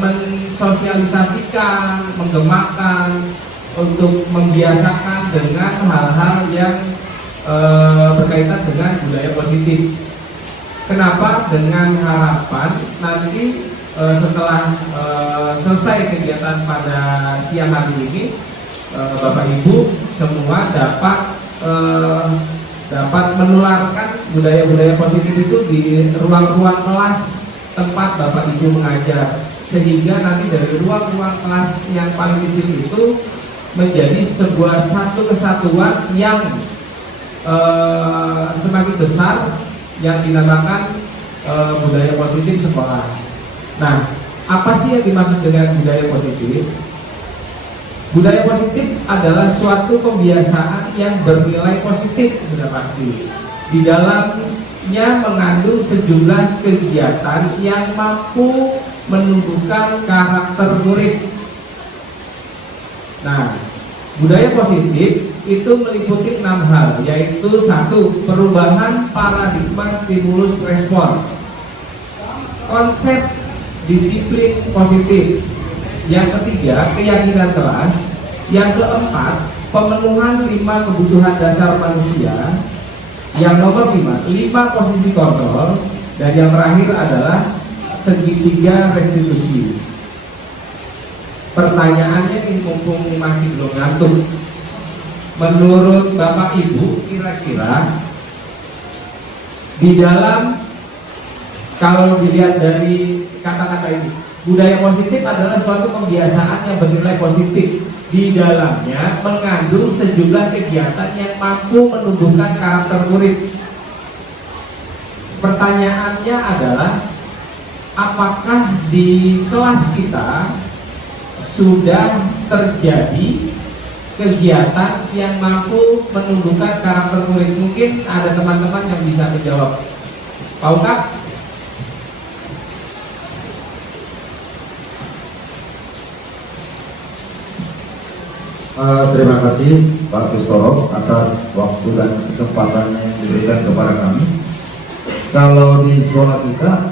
mensosialisasikan, menggemakan, untuk membiasakan dengan hal-hal yang berkaitan dengan budaya positif. Kenapa? Dengan harapan nanti setelah selesai kegiatan pada siang hari ini, Bapak Ibu semua dapat menularkan budaya-budaya positif itu di ruang-ruang kelas tempat Bapak Ibu mengajar, sehingga nanti dari ruang-ruang kelas yang paling kecil itu menjadi sebuah satu kesatuan yang semakin besar yang dinamakan budaya positif sekolah. Nah, apa sih yang dimaksud dengan budaya positif? Budaya positif adalah suatu pembiasaan yang bernilai positif, sudah pasti. Di dalamnya mengandung sejumlah kegiatan yang mampu menumbuhkan karakter murid. Nah, budaya positif itu meliputi 6 hal, yaitu 1. Perubahan paradigma stimulus respon, konsep disiplin positif. Yang ketiga, keyakinan kelas. Yang keempat, pemenuhan 5 kebutuhan dasar manusia. Yang nomor 5 posisi kontrol. Dan yang terakhir adalah segitiga restitusi. Pertanyaannya ini mumpung masih belum ngantuk, menurut Bapak Ibu kira-kira di dalam, kalau dilihat dari kata-kata ini, budaya positif adalah suatu kebiasaan yang bernilai positif. Di dalamnya mengandung sejumlah kegiatan yang mampu menumbuhkan karakter murid. Pertanyaannya adalah, apakah di kelas kita sudah terjadi kegiatan yang mampu menumbuhkan karakter murid? Mungkin ada teman-teman yang bisa menjawab. Pak Ungkap? Terima kasih Pak Kistoro atas waktu dan kesempatan yang diberikan kepada kami. Kalau di sekolah kita,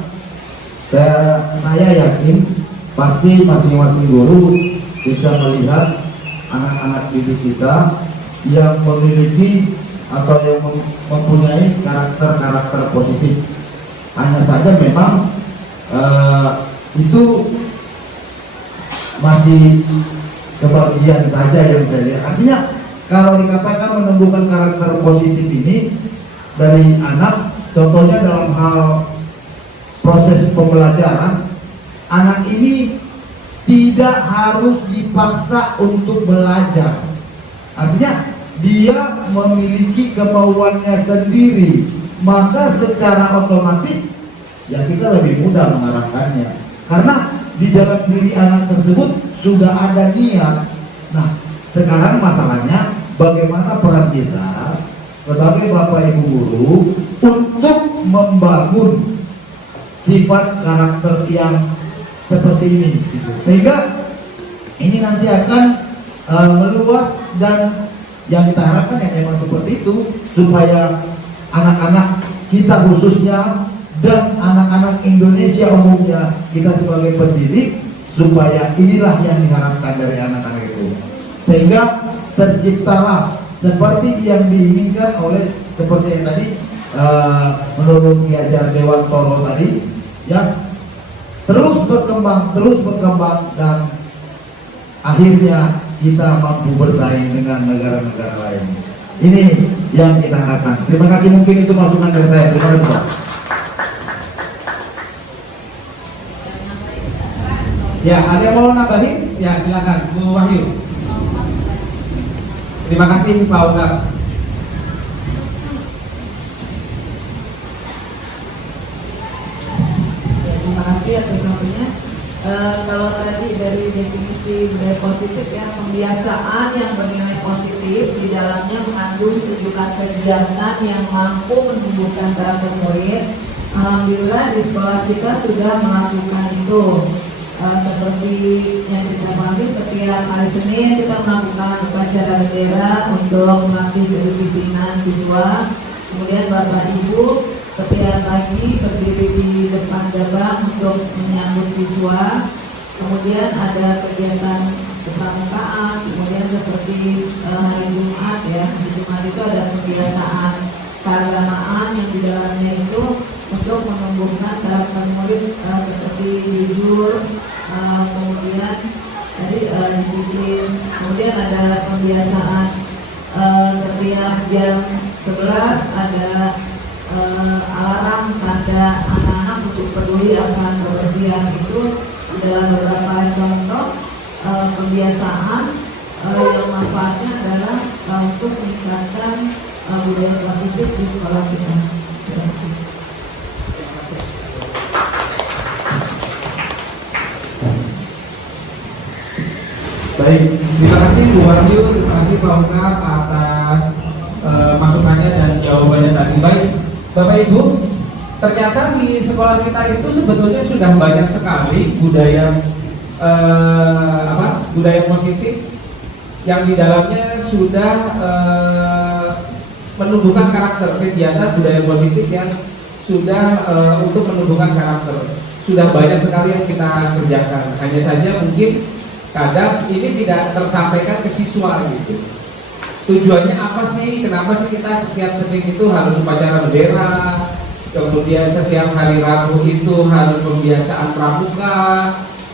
saya yakin pasti masing-masing guru bisa melihat anak-anak didik kita yang memiliki atau yang mempunyai karakter-karakter positif. Hanya saja memang itu masih sebagian saja yang saya lihat. Artinya kalau dikatakan menumbuhkan karakter positif ini dari anak, contohnya dalam hal proses pembelajaran, anak ini tidak harus dipaksa untuk belajar. Artinya dia memiliki kemauannya sendiri, maka secara otomatis ya kita lebih mudah mengarahkannya, karena di dalam diri anak tersebut sudah ada niat. Nah, sekarang masalahnya bagaimana peran kita sebagai Bapak Ibu guru untuk membangun sifat karakter yang seperti ini gitu. Sehingga ini nanti akan meluas, dan yang kita harapkan yang memang seperti itu, supaya anak-anak kita khususnya dan anak-anak Indonesia umumnya, kita sebagai pendidik supaya inilah yang diharapkan dari anak-anak itu, sehingga terciptalah seperti yang diinginkan oleh seperti yang tadi menurut Ki Hajar Dewantoro tadi, ya, terus berkembang dan akhirnya kita mampu bersaing dengan negara-negara lain. Ini yang kita harapkan. Terima kasih, mungkin itu masukan dari saya. Terima kasih, Pak. Ya, ada yang mau nambahin? Ya, silakan, Bu Wahyu. Terima kasih, Pak Ungkap. Terima kasih atas waktunya. Kalau tadi dari definisi budaya positif ya, pembiasaan yang bernilai positif di dalamnya mengandung sejumlah kegiatan yang mampu menumbuhkan karakter murid. Alhamdulillah di sekolah kita sudah melakukan itu. Seperti yang kita pahami, setiap hari Senin kita melakukan upacara bendera untuk melatih kedisiplinan siswa. Kemudian Bapak Ibu setiap pagi berdiri di depan gerbang untuk menyambut siswa. Kemudian ada kegiatan kepramukaan. Kemudian seperti hari Jumat ya, di Jumat itu ada kebiasaan keagamaan yang di dalamnya itu untuk menumbuhkan karakter murid seperti jujur, kemudian tadi disiplin. Kemudian ada pembiasaan setiap jam 11 ada alarm tanda anak-anak untuk peduli akan kebersihan. Itu dalam beberapa contoh kebiasaan yang manfaatnya adalah untuk meningkatkan budaya positif di sekolah kita. Baik, terima kasih Bu Wahyu, terima kasih Pak Ungkap atas masukannya dan jawabannya tadi. Baik, Bapak Ibu, ternyata di sekolah kita itu sebetulnya sudah banyak sekali budaya budaya positif yang di dalamnya sudah menumbuhkan karakter, kegiatan budaya positif yang sudah untuk menumbuhkan karakter. Sudah banyak sekali yang kita kerjakan. Hanya saja mungkin kadang ini tidak tersampaikan ke siswa gitu. Tujuannya apa sih? Kenapa sih kita setiap Senin itu harus upacara bendera? Kemudian setiap hari Rabu itu harus pembiasaan pramuka.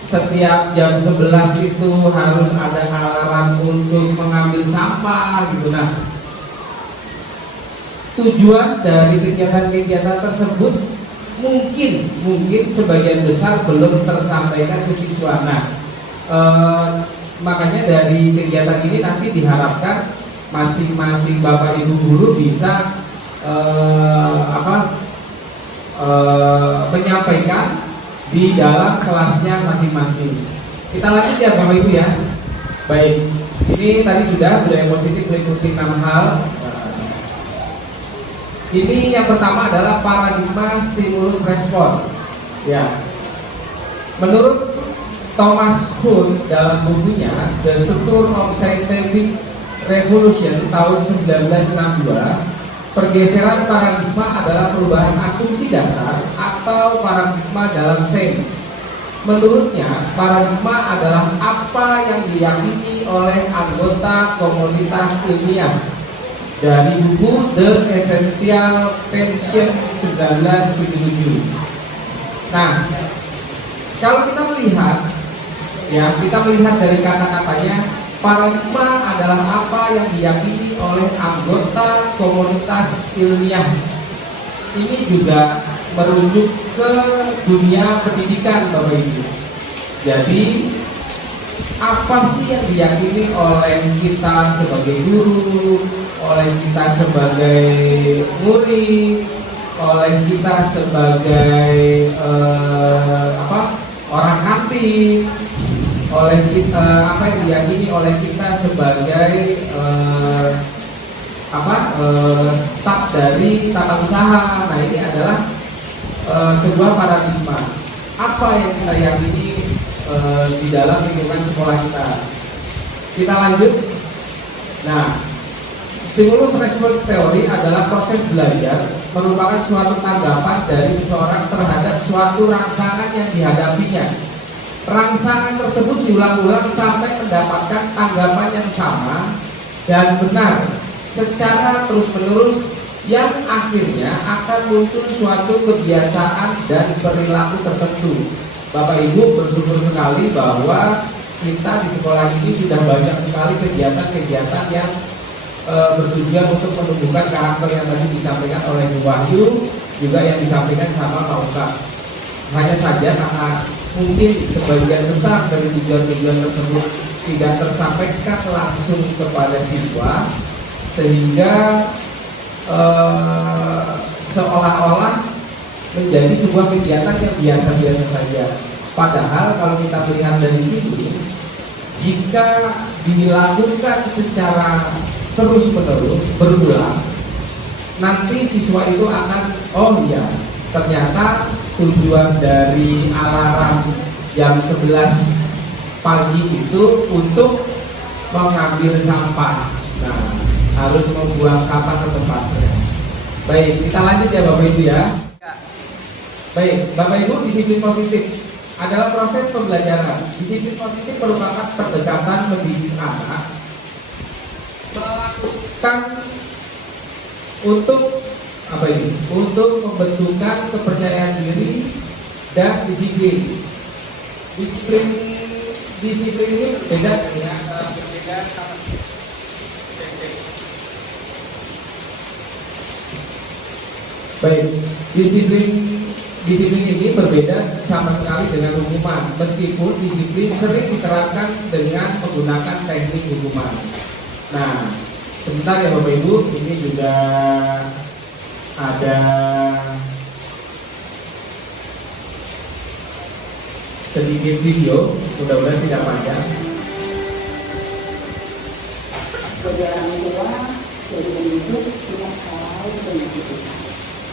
Setiap jam 11 itu harus ada alarm untuk mengambil sampah gitu. Nah, tujuan dari kegiatan-kegiatan tersebut mungkin sebagian besar belum tersampaikan ke siswa. Nah, makanya dari kegiatan ini nanti diharapkan masing-masing Bapak Ibu guru bisa menyampaikan di dalam kelasnya masing-masing. Kita lanjut ya Bapak Ibu ya. Baik, ini tadi sudah budaya positif meliputi 6 hal. Ini yang pertama adalah paradigma stimulus respon. Ya, menurut Thomas Kuhn dalam bukunya The Structure of Scientific Revolution tahun 1962, pergeseran paradigma adalah perubahan asumsi dasar atau paradigma dalam sains. Menurutnya, paradigma adalah apa yang diyakini oleh anggota komunitas ilmiah. Dari buku The Essential Tension 1977. Nah, kalau kita melihat dari kata-katanya, paradigma adalah apa yang diyakini oleh anggota komunitas ilmiah. Ini juga merujuk ke dunia pendidikan Bapak Ibu. Jadi apa sih yang diyakini oleh kita sebagai guru, oleh kita sebagai murid, oleh kita sebagai orang kantin, oleh kita apa yang diyakini oleh kita sebagai staf dari tata usaha. Nah, ini adalah sebuah paradigma. Apa yang kita yakini di dalam lingkungan sekolah kita. Kita lanjut. Nah, stimulus response teori adalah proses belajar merupakan suatu tanggapan dari seseorang terhadap suatu rangsangan yang dihadapinya. rangsangan tersebut diulang-ulang sampai mendapatkan tanggapan yang sama dan benar secara terus-menerus, yang akhirnya akan muncul suatu kebiasaan dan perilaku tertentu. Bapak Ibu bersyukur sekali bahwa kita di sekolah ini sudah banyak sekali kegiatan-kegiatan yang bertujuan untuk menumbuhkan karakter yang tadi disampaikan oleh Bu Wahyu, juga yang disampaikan sama Pak Ustaz. Hanya saja karena mungkin sebagian besar dari tujuan-tujuan tersebut tidak tersampaikan langsung kepada siswa, sehingga seolah-olah menjadi sebuah kegiatan yang biasa-biasa saja. Padahal kalau kita melihat dari sini, jika dilakukan secara terus-menerus berulang, nanti siswa itu akan, oh iya, ternyata tujuan dari alarm jam 11 pagi itu untuk mengambil sampah. Nah, harus membuang sampah ke tempatnya. Baik, kita lanjut ya Bapak Ibu ya. Baik, Bapak Ibu, disiplin positif adalah proses pembelajaran. Disiplin positif merupakan pendekatan mendidik anak melakukan untuk apa ini? Untuk membentukkan kepercayaan diri dan disiplin. Disiplin ini berbeda dengan baik, disiplin ini berbeda sama sekali dengan hukuman, meskipun disiplin sering diterapkan dengan menggunakan teknik hukuman. Nah, sebentar ya Bapak Ibu, ini juga ada sedikit video, mudah-mudahan tidak panjang. Perjalanan kedua dari bentuk tidak selalu pendidikan.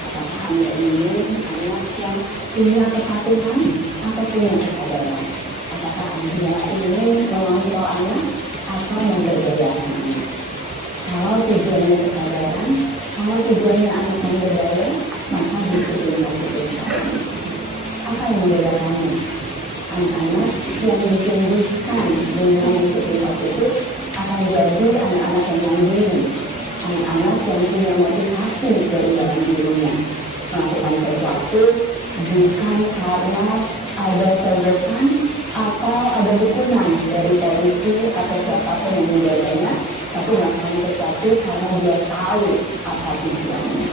Apakah Anda ini anak yang punya kepatuhan atau punya kesadaran? Apakah Anda ini mengontrol anak atau memberdayakan anak? Kalau tujuannya kesadaran, kalau tujuannya anak memberdaya, maka disiplin positif. Apa yang membedakan anak-anak yang ditumbuhkan dengan disiplin positif akan jadi anak-anak yang mandiri, anak-anak yang punya motivasi dari dalam dirinya melakukan sesuatu bukan karena ada terdepan atau ada dukungan dari polisi atau siapapun yang membelanya, tapi melakukan sesuatu karena dia tahu apa tujuannya.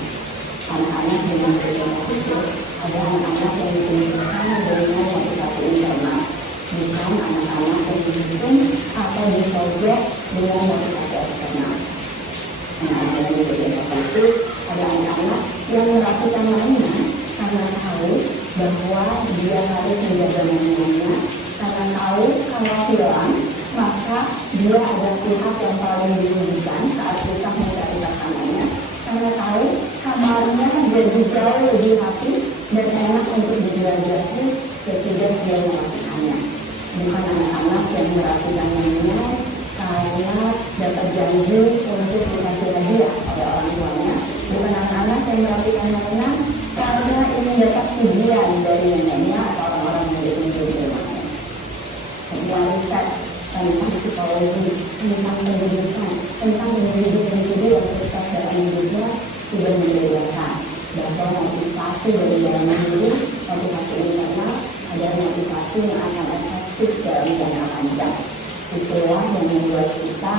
Anak-anak yang motivasi itu ada anak-anak yang ditumbuhkan dengan motivasi internal, bukan anak-anak yang didukung atau diprojek dengan motivasi eksternal. Anak-anak yang ditumbuhkan itu ada anak-anak yang melakukan lainnya karena tahu bahwa dia harus menjaga namanya, karena tahu kalau hilang maka dia ada pihak yang paling dirugikan saat kita mencari pasangannya, karena tahu kamarnya jadi jauh lebih rapi dan enak untuk dijelajahi ketika dia melakukannya. Bukan anak-anak yang melakukan namanya karena dapat janji untuk dikasih hadiah oleh orang tuanya. Bukan anak-anak yang melakukan namanya karena ingin dapat pujian dari neneknya atau orang-orang yang ditunjuk di rumahnya. Kualitas tentang psikologi, tentang pendidikan, tentang mendidik individu yang sukses dalam hidupnya sudah membedakan bahwa motivasi dari dalam diri, motivasi internal adalah motivasi yang akan efektif dalam jangka panjang. Itulah yang membuat kita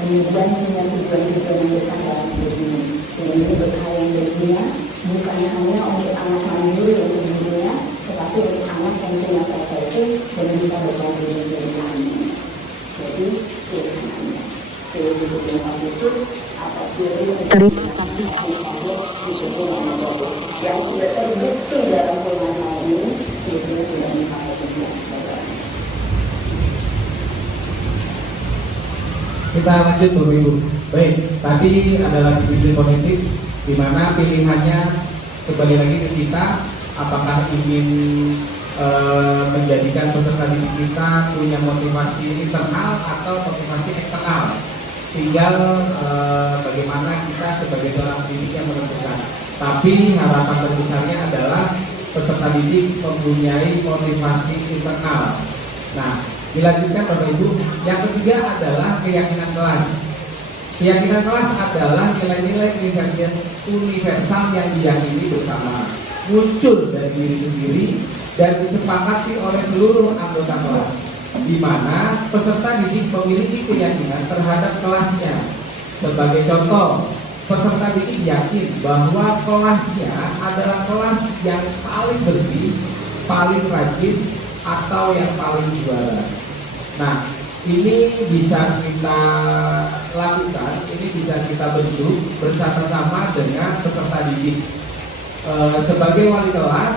kemudian punya tujuan-tujuan yang besar dalam hidup ini. Dan ini bekal yang berguna bukan hanya untuk anak mandiri untuk dirinya, tetapi untuk anak yang punya perspektif dan bisa berkontribusi di lainnya. Jadi, pilihannya pilihan itu atas diri terima kasih yang sudah terbukti dalam pengalaman ini itu tidak dipakai Kita lanjut Bapak Ibu. Baik, tadi adalah disiplin positif, di mana pilihannya kembali lagi ke kita, apakah ingin menjadikan peserta didik kita punya motivasi internal atau motivasi eksternal. Tinggal bagaimana kita sebagai seorang pendidik yang menentukan. Tapi harapan terbesarnya adalah peserta didik mempunyai motivasi internal, Nah, dilanjutkan Bapak Ibu. Yang ketiga adalah keyakinan kelas. Keyakinan kelas adalah nilai-nilai universal yang diyakini bersama, muncul dari diri sendiri dan disepakati oleh seluruh anggota kelas, di mana peserta didik memiliki keyakinan terhadap kelasnya. Sebagai contoh, peserta didik yakin bahwa kelasnya adalah kelas yang paling bersih, paling rajin, atau yang paling juara. Nah, ini bisa kita lakukan, ini bisa kita bentuk bersama-sama dengan peserta didik. Sebagai wali kelas,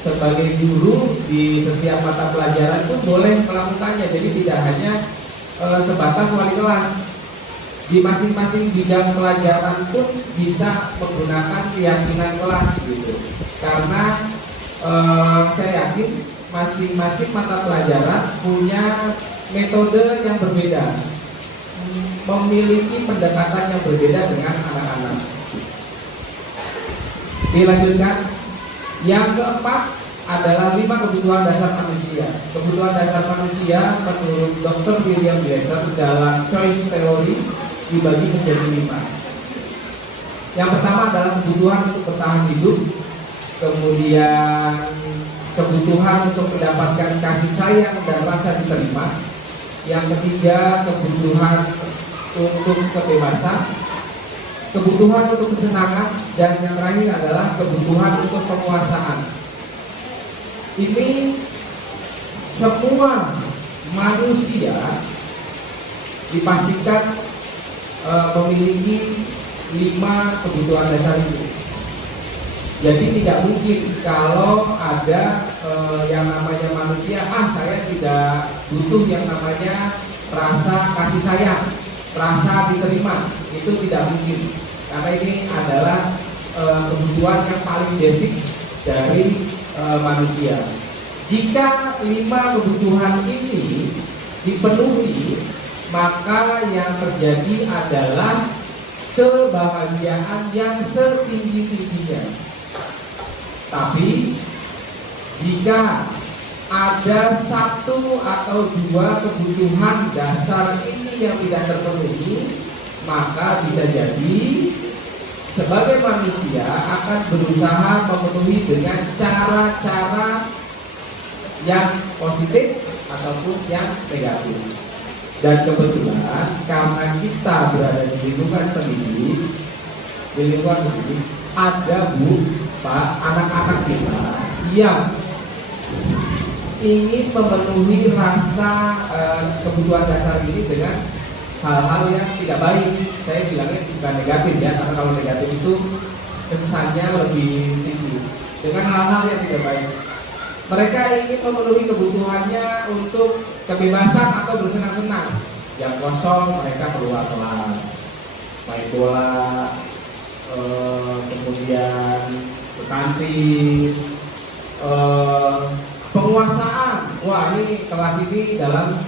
sebagai guru di setiap mata pelajaran pun boleh melakukannya. Jadi tidak hanya sebatas wali kelas, di masing-masing bidang pelajaran pun bisa menggunakan keyakinan kelas gitu. Karena saya yakin masing-masing mata pelajaran punya metode yang berbeda, memiliki pendekatan yang berbeda dengan anak-anak. Dilanjutkan, yang keempat adalah 5 kebutuhan dasar manusia. Kebutuhan dasar manusia menurut Dr. William Glasser dalam Choice Theory dibagi menjadi 5. Yang pertama adalah kebutuhan untuk bertahan hidup, kemudian kebutuhan untuk mendapatkan kasih sayang dan rasa diterima. Yang ketiga, kebutuhan untuk kebebasan, kebutuhan untuk kesenangan, dan yang terakhir adalah kebutuhan untuk penguasaan. Ini semua manusia dipastikan memiliki 5 kebutuhan dasar itu. Jadi tidak mungkin kalau ada yang namanya manusia, saya tidak butuh yang namanya rasa kasih sayang, rasa diterima, itu tidak mungkin. Karena ini adalah kebutuhan yang paling basic dari manusia. Jika 5 kebutuhan ini dipenuhi, maka yang terjadi adalah kebahagiaan yang setinggi-tingginya. Tapi jika ada 1 atau 2 kebutuhan dasar ini yang tidak terpenuhi, maka bisa jadi sebagai manusia akan berusaha memenuhi dengan cara-cara yang positif ataupun yang negatif. Dan kebetulan karena kita berada di lingkungan pendidik, di lingkungan pendidik ada Pak, anak-anak kita yang ingin memenuhi rasa kebutuhan dasar ini dengan hal-hal yang tidak baik. Saya bilangnya bukan negatif ya, karena kalau negatif itu kesannya lebih tinggi. Dengan hal-hal yang tidak baik, mereka ingin memenuhi kebutuhannya untuk kebebasan atau bersenang-senang. Yang kosong mereka keluar kelas, main bola, kemudian ke kantin, penguasaan. Wah, ini kelas ini dalam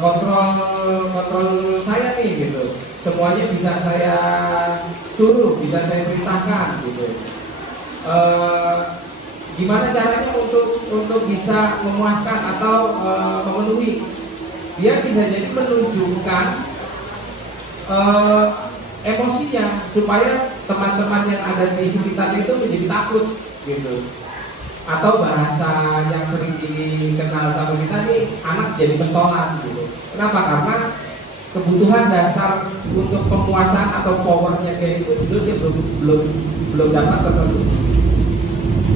kontrol saya nih gitu. Semuanya bisa saya suruh, bisa saya perintahkan gitu. Gimana caranya untuk bisa memuaskan atau memenuhi? Dia bisa jadi menunjukkan emosinya supaya teman-teman yang ada di sekitarnya itu menjadi takut gitu. Atau bahasa yang sering dikenal sama kita nih, anak jadi pentolan gitu. Kenapa? Karena kebutuhan dasar untuk penguasaan atau powernya kayak itu dulu dia belum dapat tertentu.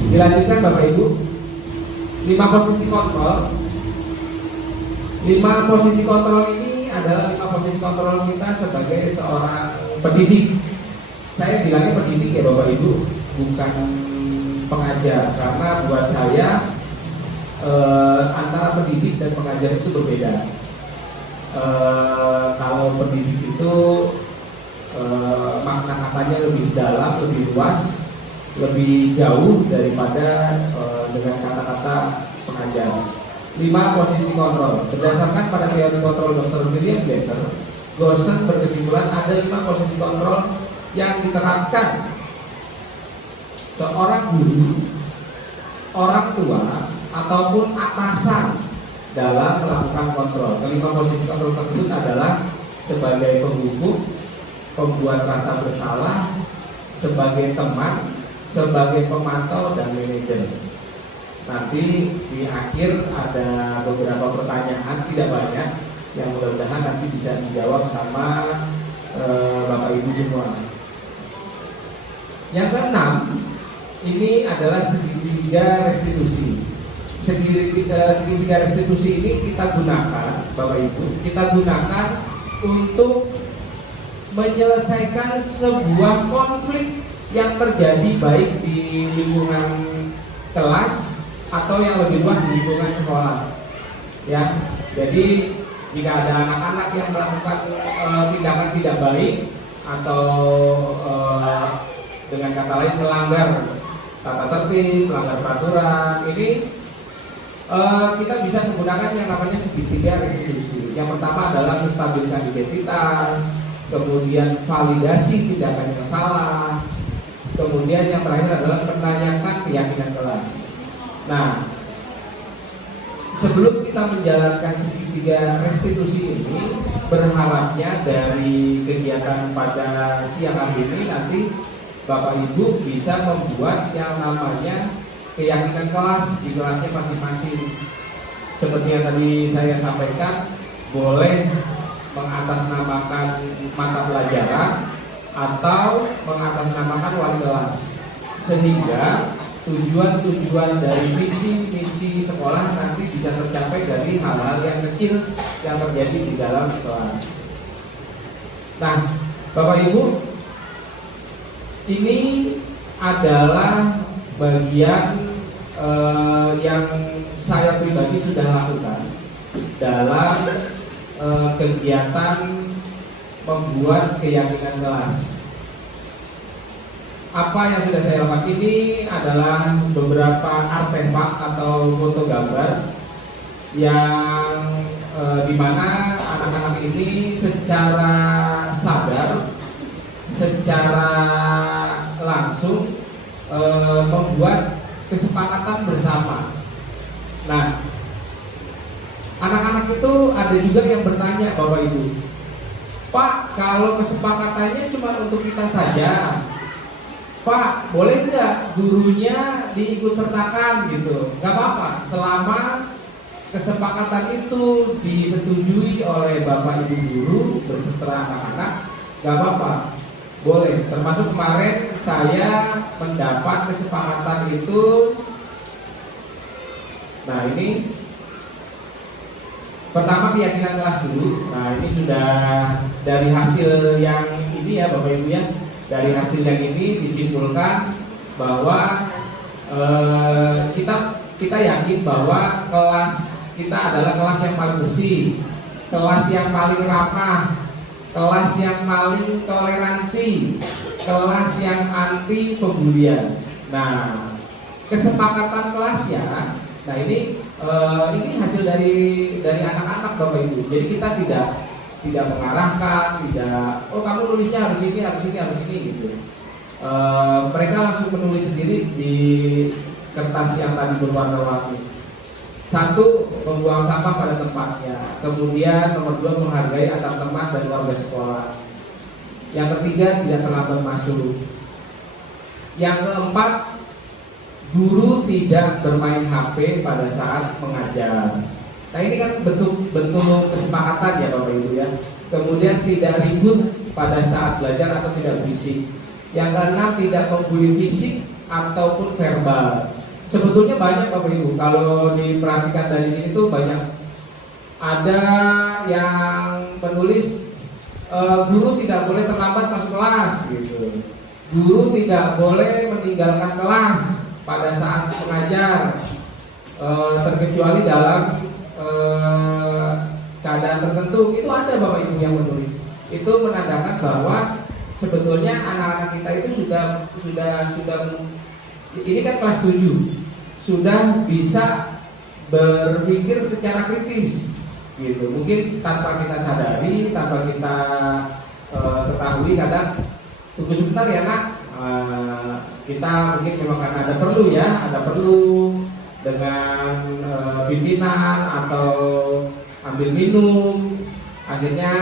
Dilanjutkan Bapak Ibu, 5 posisi kontrol. 5 posisi kontrol ini adalah 5 posisi kontrol kita sebagai seorang pendidik. Saya bilangnya pendidik ya Bapak Ibu, bukan pengajar, karena buat saya antara pendidik dan pengajar itu berbeda. Kalau pendidik itu makna katanya lebih dalam, lebih luas, lebih jauh daripada dengan kata-kata pengajar. 5 posisi kontrol. Berdasarkan pada teori kontrol Dr. William Glasser, Glasser berkesimpulan ada 5 posisi kontrol yang diterapkan seorang guru, orang tua, ataupun atasan dalam melakukan kontrol. Kelima posisi kontrol tersebut adalah sebagai penghukum, pembuat rasa bersalah, sebagai teman, sebagai pemantau, dan manajer. Nanti di akhir ada beberapa pertanyaan, tidak banyak, yang mudah-mudahan nanti bisa dijawab sama Bapak Ibu semua. Yang keenam, ini adalah segitiga restitusi. Segitiga restitusi ini kita gunakan, Bapak Ibu, kita gunakan untuk menyelesaikan sebuah konflik yang terjadi baik di lingkungan kelas atau yang lebih luas di lingkungan sekolah. Ya, jadi jika ada anak-anak yang melakukan tindakan tidak baik atau dengan kata lain melanggar tata tertib, melanggar peraturan, ini kita bisa menggunakan yang namanya segitiga restitusi. Yang pertama adalah menstabilkan identitas, kemudian validasi tindakan yang salah, kemudian yang terakhir adalah menanyakan keyakinan kelas. Nah, sebelum kita menjalankan segitiga restitusi ini, berharapnya dari kegiatan pada siang hari ini nanti Bapak Ibu bisa membuat yang namanya keyakinan kelas di kelasnya masing-masing. Seperti yang tadi saya sampaikan, boleh mengatasnamakan mata pelajaran atau mengatasnamakan wali kelas, sehingga tujuan-tujuan dari visi-misi sekolah nanti bisa tercapai dari hal-hal yang kecil yang terjadi di dalam kelas. Nah, Bapak Ibu, ini adalah bagian yang saya pribadi sudah lakukan dalam kegiatan membuat keyakinan kelas. Apa yang sudah saya lakukan ini adalah beberapa artefak atau foto gambar yang dimana anak-anak ini secara sadar, secara langsung membuat kesepakatan bersama. Nah, anak-anak itu ada juga yang bertanya, Bapak Ibu, Pak, kalau kesepakatannya cuma untuk kita saja, Pak, boleh nggak gurunya diikut sertakan gitu? Nggak apa-apa, selama kesepakatan itu disetujui oleh Bapak Ibu guru berserta anak-anak, nggak apa-apa. Boleh, termasuk kemarin saya mendapat kesepakatan itu. Nah, ini pertama keyakinan kelas dulu. Nah, ini sudah dari hasil yang ini ya Bapak Ibu ya. Dari hasil yang ini disimpulkan bahwa kita yakin bahwa kelas kita adalah kelas yang paling bersih, kelas yang paling ramah, kelas yang paling toleransi, kelas yang anti pembulian. Nah, kesepakatan kelasnya, nah ini hasil dari anak-anak Bapak Ibu. Jadi kita tidak mengarahkan, tidak, oh kamu nulisnya harus ini gitu. Mereka langsung menulis sendiri di kertas yang tadi berwarna-warni. Satu, membuang sampah pada tempatnya. Kemudian nomor 2, menghargai antar teman dan warga sekolah. Yang ketiga, tidak terlambat masuk. Yang keempat, guru tidak bermain HP pada saat mengajar. Nah, ini kan bentuk kesepakatan ya Bapak Ibu ya. Kemudian tidak ribut pada saat belajar atau tidak berisik. Yang keenam, tidak membuli fisik ataupun verbal. Sebetulnya banyak Bapak Ibu, kalau diperhatikan dari sini tuh banyak. Ada yang menulis guru tidak boleh terlambat masuk kelas gitu. Guru tidak boleh meninggalkan kelas pada saat mengajar, terkecuali dalam keadaan tertentu. Itu ada Bapak Ibu yang menulis. Itu menandakan bahwa sebetulnya anak-anak kita itu sudah ini kan kelas 7, sudah bisa berpikir secara kritis gitu. Mungkin tanpa kita sadari, tanpa kita ketahui, kadang tunggu sebentar ya nak, kita mungkin memang karena ada perlu dengan pimpinan atau ambil minum, akhirnya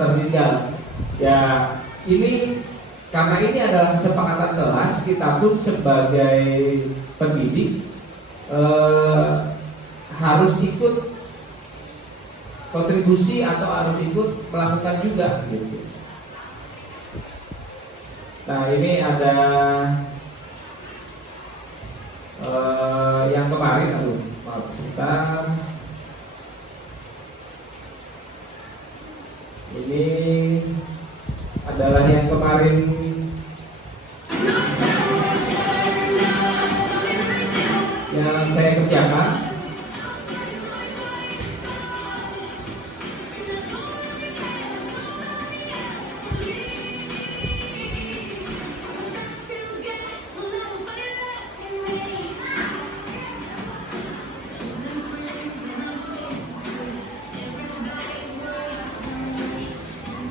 tertinggal. Ya ini karena ini adalah kesepakatan kelas, kita pun sebagai pendidik harus ikut kontribusi atau harus ikut melakukan juga gitu. Nah ini ada yang kemarin, maaf sebentar. Ini adalah yang kemarin yang saya kerjakan.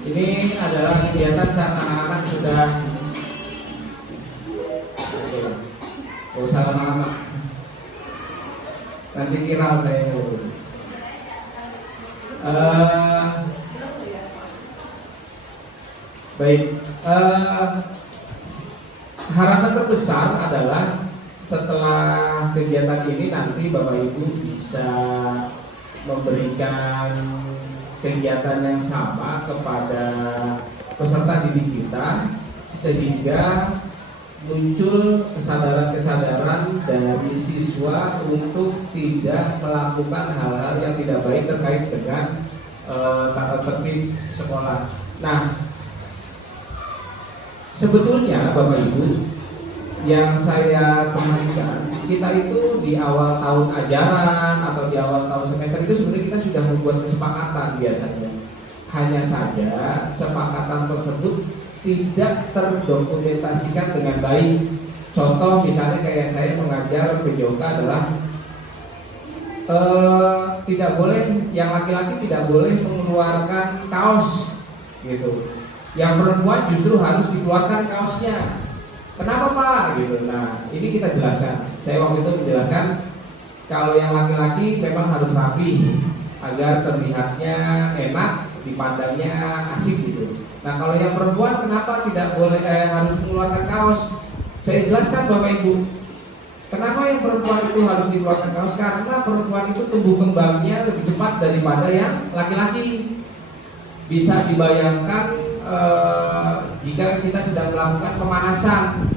Ini adalah kegiatan saat anak-anak sudah gak usah lama-lama, nanti viral saya. Baik, harapan terbesar adalah setelah kegiatan ini nanti Bapak Ibu bisa memberikan kegiatan yang sama kepada peserta didik kita, sehingga muncul kesadaran-kesadaran dari siswa untuk tidak melakukan hal-hal yang tidak baik terkait dengan tata tertib sekolah. Nah, sebetulnya Bapak Ibu, yang saya perhatikan, kita itu di awal tahun ajaran atau di awal tahun semester itu sebenarnya kita sudah membuat kesepakatan biasanya. Hanya saja kesepakatan tersebut tidak terdokumentasikan dengan baik. Contoh misalnya kayak saya mengajar PJOK adalah tidak boleh, yang laki-laki tidak boleh mengeluarkan kaos gitu. Yang perempuan justru harus dikeluarkan kaosnya. Kenapa Pak? Gitu. Nah, ini kita jelaskan. Saya waktu itu menjelaskan kalau yang laki-laki memang harus rapi agar terlihatnya enak, dipandangnya asik gitu. Nah, kalau yang perempuan kenapa tidak boleh harus mengeluarkan kaos? Saya jelaskan Bapak Ibu. Kenapa yang perempuan itu harus dikeluarkan kaos? Karena perempuan itu tumbuh kembangnya lebih cepat daripada yang laki-laki. Bisa dibayangkan jika kita sedang melakukan pemanasan,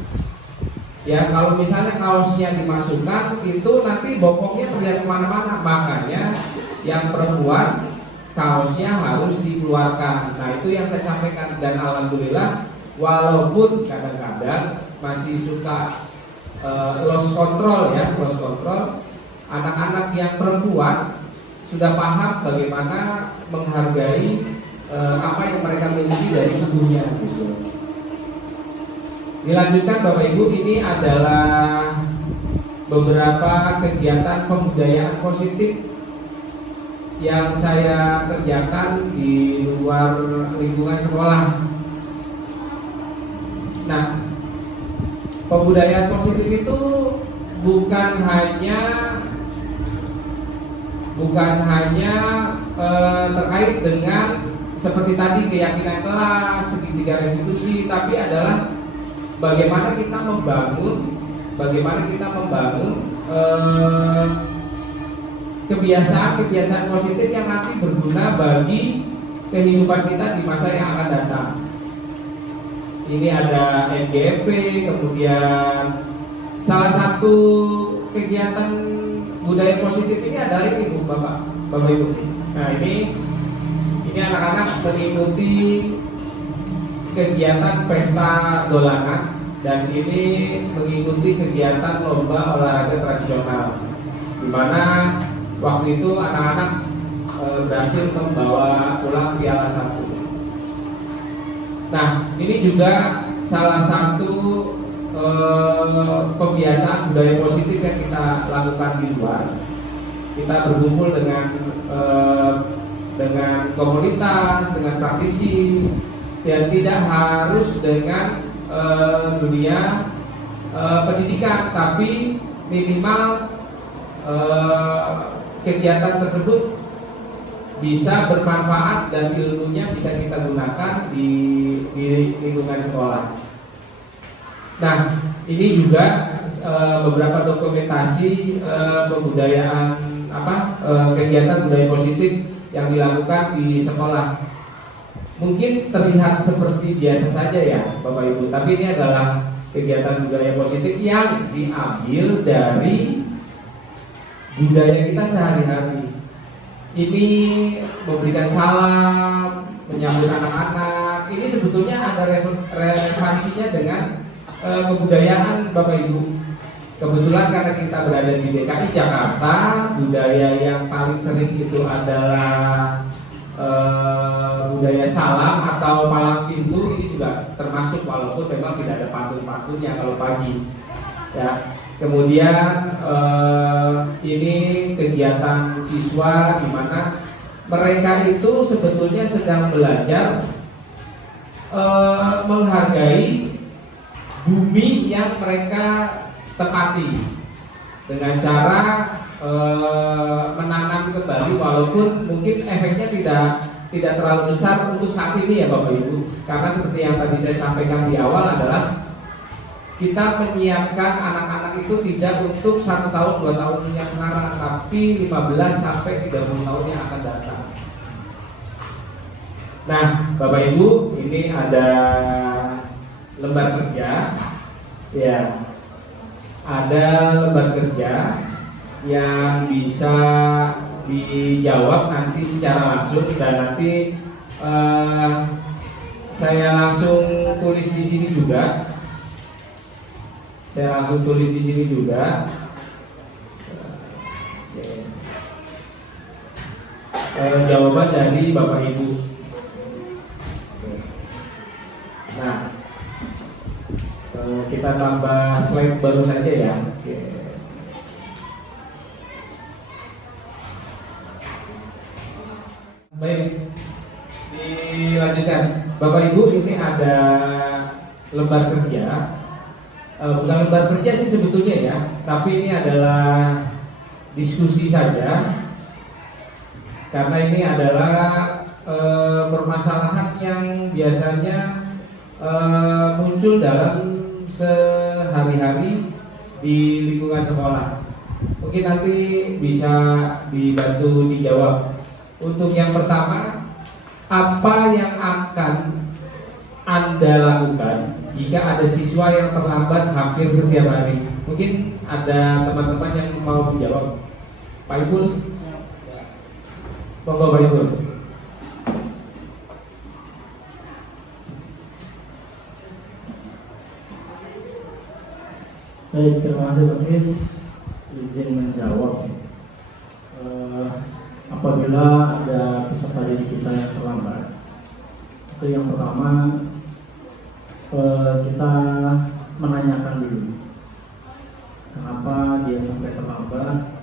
ya kalau misalnya kaosnya dimasukkan itu nanti bokongnya terlihat kemana-mana, makanya yang perempuan kaosnya harus dikeluarkan. Nah itu yang saya sampaikan, dan alhamdulillah walaupun kadang-kadang masih suka lost control ya, lost control, anak-anak yang perempuan sudah paham bagaimana menghargai apa yang mereka miliki dari tubuhnya gitu. Dilanjutkan Bapak Ibu, ini adalah beberapa kegiatan pembudayaan positif yang saya kerjakan di luar lingkungan sekolah. Nah, pembudayaan positif itu bukan hanya terkait dengan seperti tadi keyakinan kelas, segitiga restitusi, tapi adalah bagaimana kita membangun kebiasaan-kebiasaan positif yang nanti berguna bagi kehidupan kita di masa yang akan datang. Ini ada NGP, kemudian salah satu kegiatan budaya positif ini adalah ini Bu, Bapak Ibu. Nah ini anak-anak mengikuti kegiatan pesta dolanan, dan ini mengikuti kegiatan lomba olahraga tradisional, di mana waktu itu anak-anak berhasil membawa pulang piala 1. Nah, ini juga salah satu kebiasaan budaya positif yang kita lakukan di luar. Kita berkumpul dengan komunitas, dengan praktisi, dan tidak harus dengan dunia pendidikan, tapi minimal kegiatan tersebut bisa bermanfaat dan ilmunya bisa kita gunakan di lingkungan sekolah. Nah, ini juga beberapa dokumentasi kebudayaan kegiatan budaya positif yang dilakukan di sekolah. Mungkin terlihat seperti biasa saja ya Bapak Ibu, tapi ini adalah kegiatan budaya positif yang diambil dari budaya kita sehari-hari. Ini memberikan salam, menyambut anak-anak. Ini sebetulnya ada relevansinya dengan kebudayaan Bapak Ibu. Kebetulan karena kita berada di DKI Jakarta, budaya yang paling sering itu adalah budaya salam atau palang pintu. Ini juga termasuk, walaupun memang tidak ada pantun-pantunnya kalau pagi. Ya. Kemudian ini kegiatan siswa di mana mereka itu sebetulnya sedang belajar menghargai bumi yang mereka tepati dengan cara menanam kembali, walaupun mungkin efeknya tidak terlalu besar untuk saat ini ya Bapak Ibu, karena seperti yang tadi saya sampaikan di awal adalah kita menyiapkan anak-anak itu tidak untuk 1 tahun 2 tahun yang sekarang, tapi 15 sampai 30 tahun yang akan datang. Nah, Bapak Ibu, ini ada lembar kerja, ya, ada lembar kerja yang bisa dijawab nanti secara langsung, dan nanti saya langsung tulis di sini juga. Jawaban dari Bapak Ibu. Nah, kita tambah slide baru saja ya. Baik, dilanjutkan. Bapak Ibu, ini ada lembar kerja. Bukan lembar kerja sih sebetulnya ya, tapi ini adalah diskusi saja, karena ini adalah permasalahan yang biasanya muncul dalam sehari-hari di lingkungan sekolah. Mungkin nanti bisa dibantu dijawab. Untuk yang pertama, apa yang akan Anda lakukan jika ada siswa yang terlambat hampir setiap hari? Mungkin ada teman-teman yang mau menjawab. Pak Ibu, monggo Pak Ibu. Baik, terima kasih Pak Kris. Izin menjawab. Apabila ada peserta didik kita yang terlambat, itu yang pertama kita menanyakan dulu kenapa dia sampai terlambat.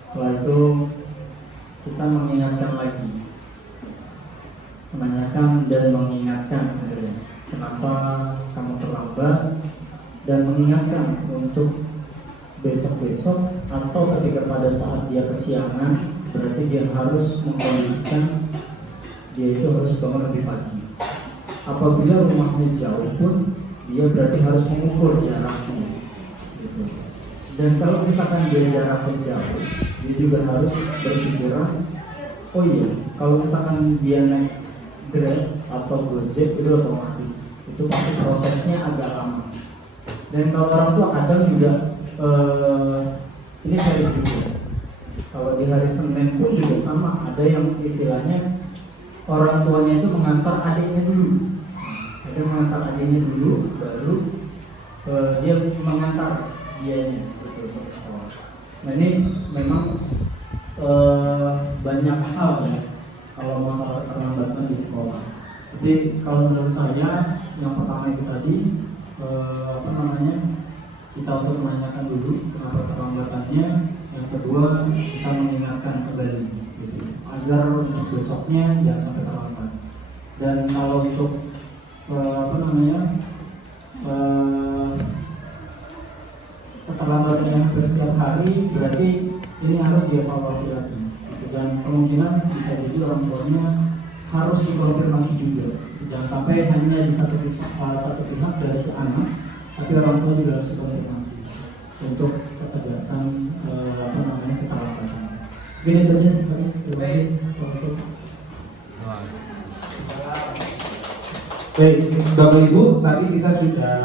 Setelah itu kita mengingatkan lagi, menanyakan dan mengingatkan kenapa kamu terlambat, dan mengingatkan untuk besok-besok atau ketika pada saat dia kesiangan, berarti dia harus mengkondisikan dia itu harus bangun lebih pagi. Apabila rumahnya jauh pun, dia berarti harus mengukur jaraknya gitu. Dan kalau misalkan dia jaraknya jauh, dia juga harus berpikiran, oh iya, kalau misalkan dia naik Grab atau Gojek itu otomatis itu pasti prosesnya agak lama. Dan kalau orang tua kadang juga ini saya juga, kalau di hari Senin pun juga sama, ada yang istilahnya orang tuanya itu mengantar adiknya dulu, ada mengantar adiknya dulu, baru dia mengantar dianya gitu ke sekolah. Nah ini memang banyak hal ya kalau masalah keterlambatan di sekolah. Jadi kalau menurut saya yang pertama itu tadi kita untuk menanyakan dulu kenapa terlambatannya. Yang kedua, kita mengingatkan kembali gitu, agar untuk besoknya jangan sampai terlambat. Dan kalau untuk keterlambatan yang hampir setiap hari, berarti ini harus dievaluasi lagi. Dan kemungkinan bisa jadi orang tuanya harus dikonfirmasi juga. Jangan sampai hanya di satu pihak dari si anak, tapi orang tua juga harus dikonfirmasi untuk ketegasan keterlambatan. Gini saja, terima kasih. Baik, Bapak Ibu, tadi kita sudah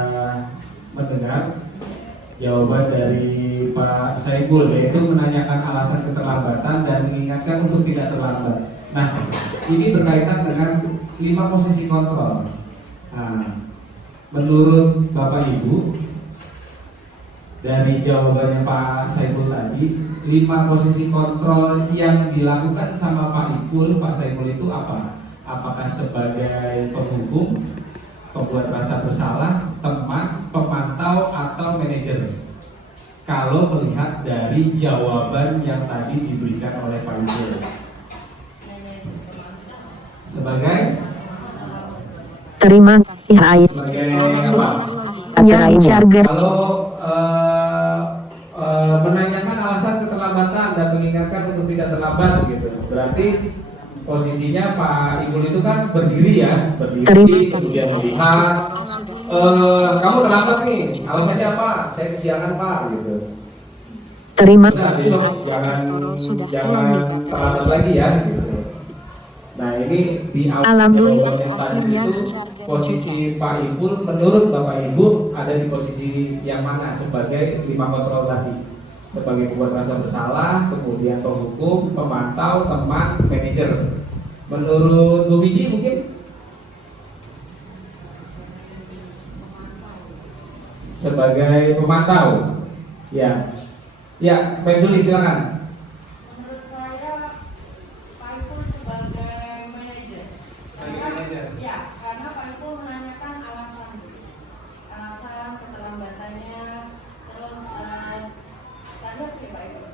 mendengar jawaban dari Pak Saiful, yaitu menanyakan alasan keterlambatan dan mengingatkan untuk tidak terlambat. Nah, ini berkaitan dengan 5 posisi kontrol. Nah, menurut Bapak Ibu, dari jawabannya Pak Saiful tadi, 5 posisi kontrol yang dilakukan sama Pak Saiful itu apa? Apakah sebagai penghukum, pembuat rasa bersalah, teman, pemantau, atau manajer? Kalau melihat dari jawaban yang tadi diberikan oleh Pak Ipul, sebagai terima kasih Ait. Sebagai apa? Kalau menanyakan alasan keterlambatan dan mengingatkan untuk tidak terlambat gitu. Berarti posisinya Pak Ipul itu kan berdiri ya, berdiri kemudian melihat kamu terlambat nih, alasannya apa? Saya kesiangan Pak gitu. Terima Nah, kasih. besok jangan terlambat lagi ya gitu. Nah, ini di awal jawaban yang tadi itu posisi Pak Ipul menurut Bapak Ibu ada di posisi yang mana sebagai 5 kontrol tadi? Sebagai pembuat rasa bersalah, kemudian penghukum, pemantau, teman, manajer. Menurut Bu Wiji mungkin sebagai pemantau. Ya, ya, Pak Juli silakan. Menurut saya Pak Ipul sebagai manajer. Ya, karena Pak Ipul menanyakan alasan keterlambatannya, terus standar ya Pak Ipul.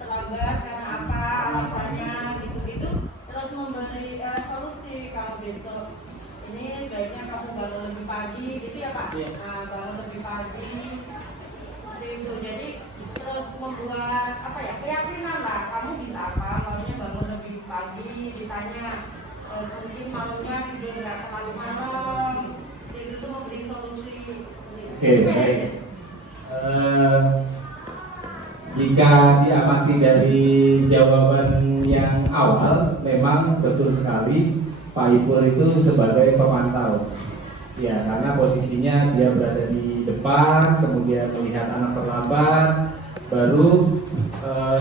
Terlambat karena apa alasannya gitu-gitu, terus memberi solusi kalau besok ini baiknya kamu bangun lebih pagi gitu ya Pak. Nah, bangun lebih pagi itu jadi terus membuat apa ya, keyakinan lah kamu bisa apa, maunya bangun lebih pagi, ditanya mungkin malamnya tidur nggak terlalu malam, itu memberi solusi. Oke, baik. Jika diamati dari jawaban yang awal, memang betul sekali Pak Ipul itu sebagai pemantau. Ya, karena posisinya dia berada di depan, kemudian melihat anak terlambat, baru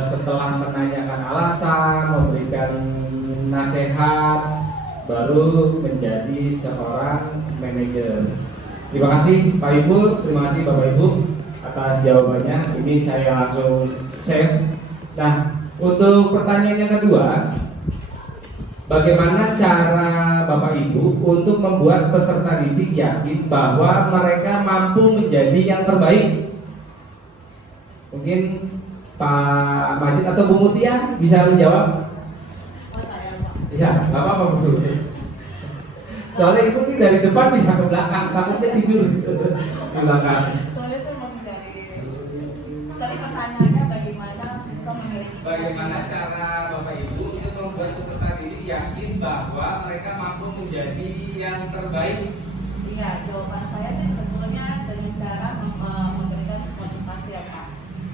setelah menanyakan alasan, memberikan nasihat, baru menjadi seorang manajer. Terima kasih Pak Ipul, terima kasih Bapak Ibu atas jawabannya. Ini saya langsung save. Nah, untuk pertanyaan yang kedua, bagaimana cara Bapak Ibu untuk membuat peserta didik yakin bahwa mereka mampu menjadi yang terbaik? Mungkin Pak Majid atau Bu Mutia bisa menjawab? Oh, saya Pak. Ya, nggak apa-apa Bu. Soalnya itu ini dari depan bisa ke belakang, takutnya tidur di belakang. Soalnya saya mau dari pertanyaannya bagaimana siswa memiliki. Bagaimana cara Bapak Ibu itu membuat peserta didik yakin bahwa mereka mampu menjadi yang terbaik? Iya, jawaban saya sih sebetulnya dengan cara memberikan motivasi ya Kak.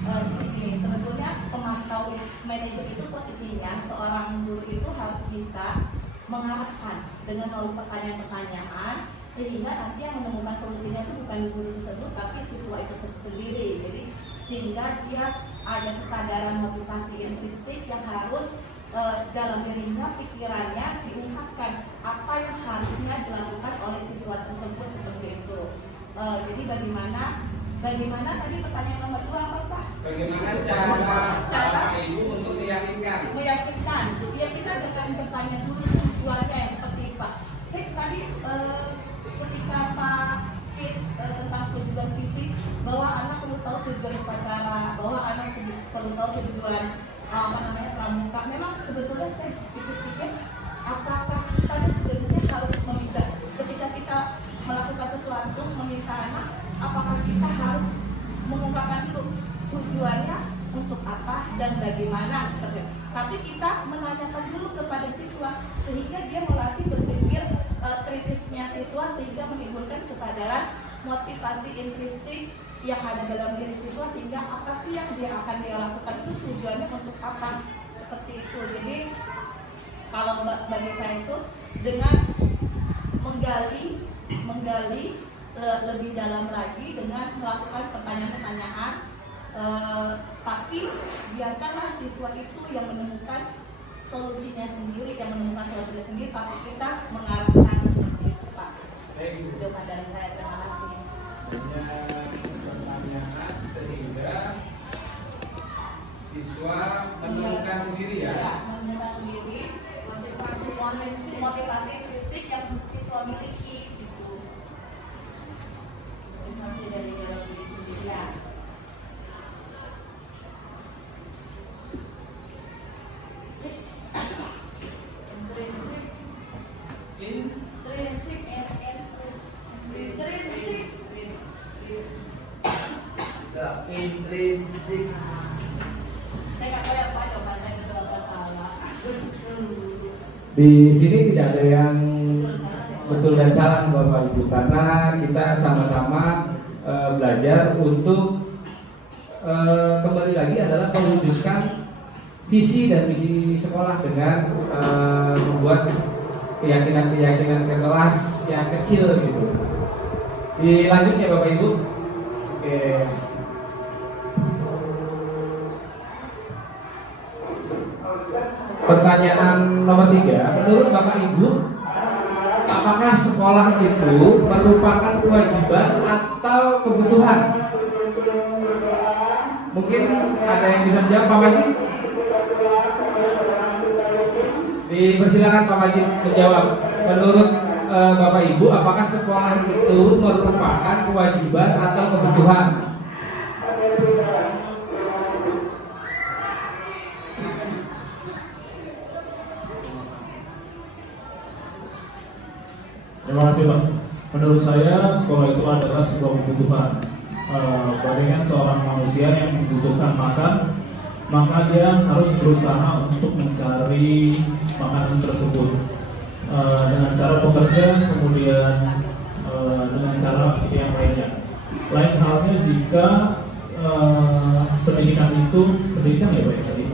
Begini, sebetulnya pemantau manajer itu posisinya seorang guru itu harus bisa mengarahkan dengan melalui pertanyaan-pertanyaan, sehingga nanti yang menemukan solusinya itu bukan guru tersebut tapi siswa itu sendiri. Jadi sehingga dia ada kesadaran motivasi intrinsik yang harus dalam dirinya, pikirannya diungkapkan apa yang harusnya dilakukan oleh siswa tersebut seperti itu. Jadi bagaimana tadi pertanyaan nomor 2 apa Pak? Bagaimana cara Bapak Ibu untuk meyakinkan? Meyakinkan, ya kita dengan bertanya dulu tujuannya seperti Pak. Tadi ketika Pak Kis tentang tujuan fisik, bahwa anak perlu tahu tujuan upacara, bahwa anak perlu tahu tujuan pramuka. Memang sebetulnya saya pikir-pikir apakah kita sebenarnya harus meminta ketika kita melakukan sesuatu meminta anak, apakah kita kita harus mengungkapkan dulu tujuannya untuk apa dan bagaimana seperti itu. Tapi kita menanyakan dulu kepada siswa sehingga dia melatih berpikir kritisnya siswa sehingga menimbulkan kesadaran motivasi intrinsik yang ada dalam diri siswa sehingga apa sih yang dia akan dia lakukan itu tujuannya untuk apa seperti itu. Jadi kalau bagi saya itu dengan menggali lebih dalam lagi dengan melakukan pertanyaan-pertanyaan, tapi biarkanlah siswa itu yang menemukan solusinya sendiri, tapi kita mengarahkan seperti itu, Pak. Itu dari saya, terima kasih. Pertanyaan sehingga siswa menemukan sendiri ya? Ya, menemukan sendiri motivasi intrinsik yang siswa miliki gitu. Motivasi dari dalam diri sendiri ya. Intrinsik. Saya nggak tahu ya Pak, jawaban saya betul atau salah. Di sini tidak ada yang betul dan salah Bapak Ibu, karena kita sama-sama belajar untuk kembali lagi adalah mewujudkan visi dan misi sekolah dengan membuat keyakinan-keyakinan ke kelas yang kecil gitu. Dilanjut ya Bapak Ibu. Oke. Pertanyaan nomor 3, menurut Bapak Ibu, apakah sekolah itu merupakan kewajiban atau kebutuhan? Mungkin ada yang bisa menjawab, Pak Majid? Dipersilakan Pak Majid menjawab. Menurut Bapak Ibu, apakah sekolah itu merupakan kewajiban atau kebutuhan? Terima kasih Pak. Menurut saya sekolah itu adalah sebuah kebutuhan. Bagaikan seorang manusia yang membutuhkan makan, maka dia harus berusaha untuk mencari makanan tersebut dengan cara bekerja, kemudian dengan cara yang lainnya. Lain halnya jika pendidikan ya Pak tadi.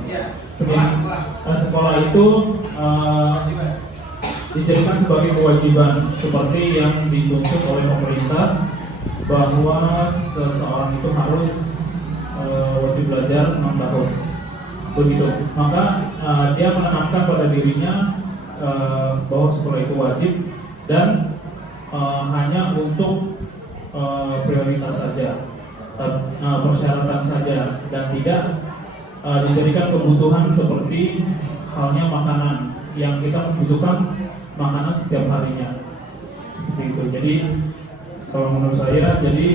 Sekolah itu dijadikan sebagai kewajiban seperti yang dituntut oleh pemerintah bahwa seseorang itu harus wajib belajar 6 tahun begitu. Maka dia menanamkan pada dirinya bahwa sekolah itu wajib dan hanya untuk prioritas saja, persyaratan saja, dan tidak dijadikan kebutuhan seperti halnya makanan yang kita membutuhkan makanan setiap harinya seperti itu. Jadi kalau menurut saya, jadi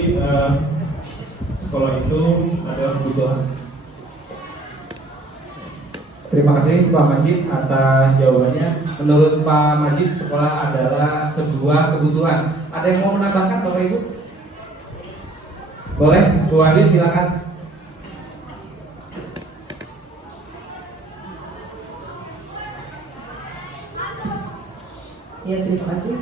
sekolah itu adalah kebutuhan. Terima kasih Pak Majid atas jawabannya. Menurut Pak Majid, sekolah adalah sebuah kebutuhan. Ada yang mau menambahkan Bapak Ibu? Boleh, Bu Wahyu silakan. Ya, terima kasih.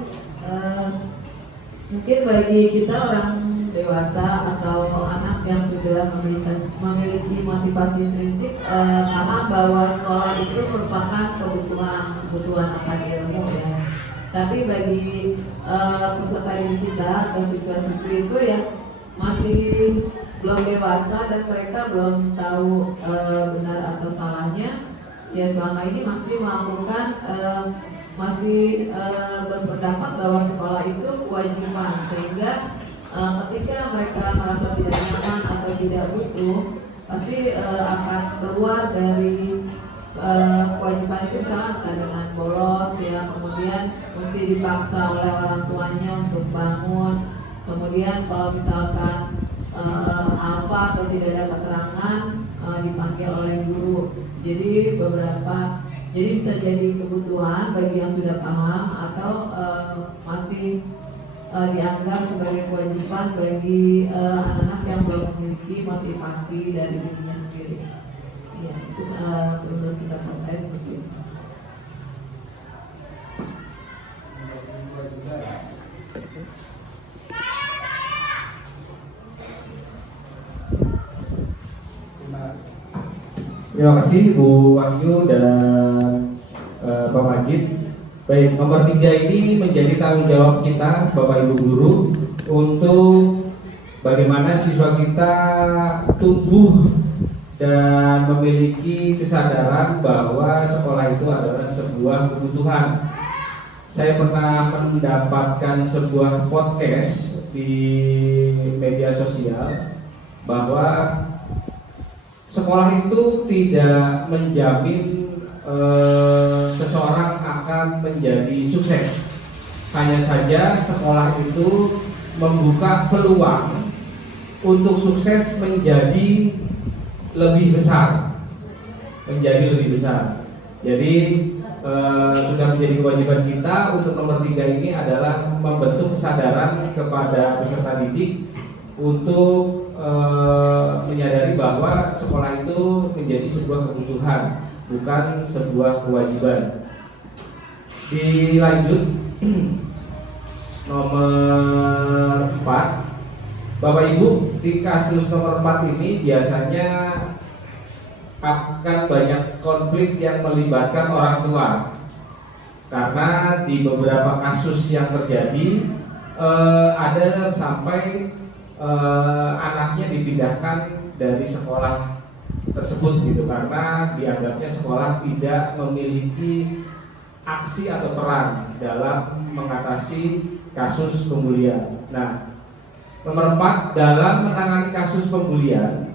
Mungkin bagi kita orang dewasa atau anak yang sudah memiliki motivasi intrinsik, paham bahwa sekolah itu merupakan kebutuhan akan ilmu ya. Tapi bagi peserta didik kita atau siswa-siswi itu yang masih belum dewasa dan mereka belum tahu benar atau salahnya, ya selama ini masih melakukan berpendapat bahwa sekolah itu kewajiban, sehingga ketika mereka merasa tidak nyaman atau tidak butuh, pasti akan keluar dari kewajiban itu, misalnya dengan bolos ya, kemudian mesti dipaksa oleh orang tuanya untuk bangun, kemudian kalau misalkan alfa atau tidak ada keterangan dipanggil oleh guru. Jadi bisa jadi kebutuhan bagi yang sudah paham atau masih dianggap sebagai kewajiban bagi anak-anak yang belum memiliki motivasi dari dirinya sendiri. Ya, itu menurut pendapat saya seperti itu. Terima kasih Bu Wahyu dan Pak Majid. Baik, nomor 3 ini menjadi tanggung jawab kita Bapak Ibu Guru untuk bagaimana siswa kita tumbuh dan memiliki kesadaran bahwa sekolah itu adalah sebuah kebutuhan. Saya pernah mendapatkan sebuah podcast di media sosial bahwa sekolah itu tidak menjamin seseorang akan menjadi sukses. Hanya saja sekolah itu membuka peluang untuk sukses menjadi lebih besar. Jadi sudah menjadi kewajiban kita untuk nomor 3 ini adalah membentuk kesadaran kepada peserta didik untuk menyadari bahwa sekolah itu menjadi sebuah kebutuhan, bukan sebuah kewajiban. Dilanjut nomor 4, Bapak Ibu, di kasus nomor 4 ini biasanya akan banyak konflik yang melibatkan orang tua, karena di beberapa kasus yang terjadi ada sampai anaknya dipindahkan dari sekolah tersebut gitu, karena dianggapnya sekolah tidak memiliki aksi atau peran dalam mengatasi kasus pembulian. Nah, nomor 4, dalam menangani kasus pembulian,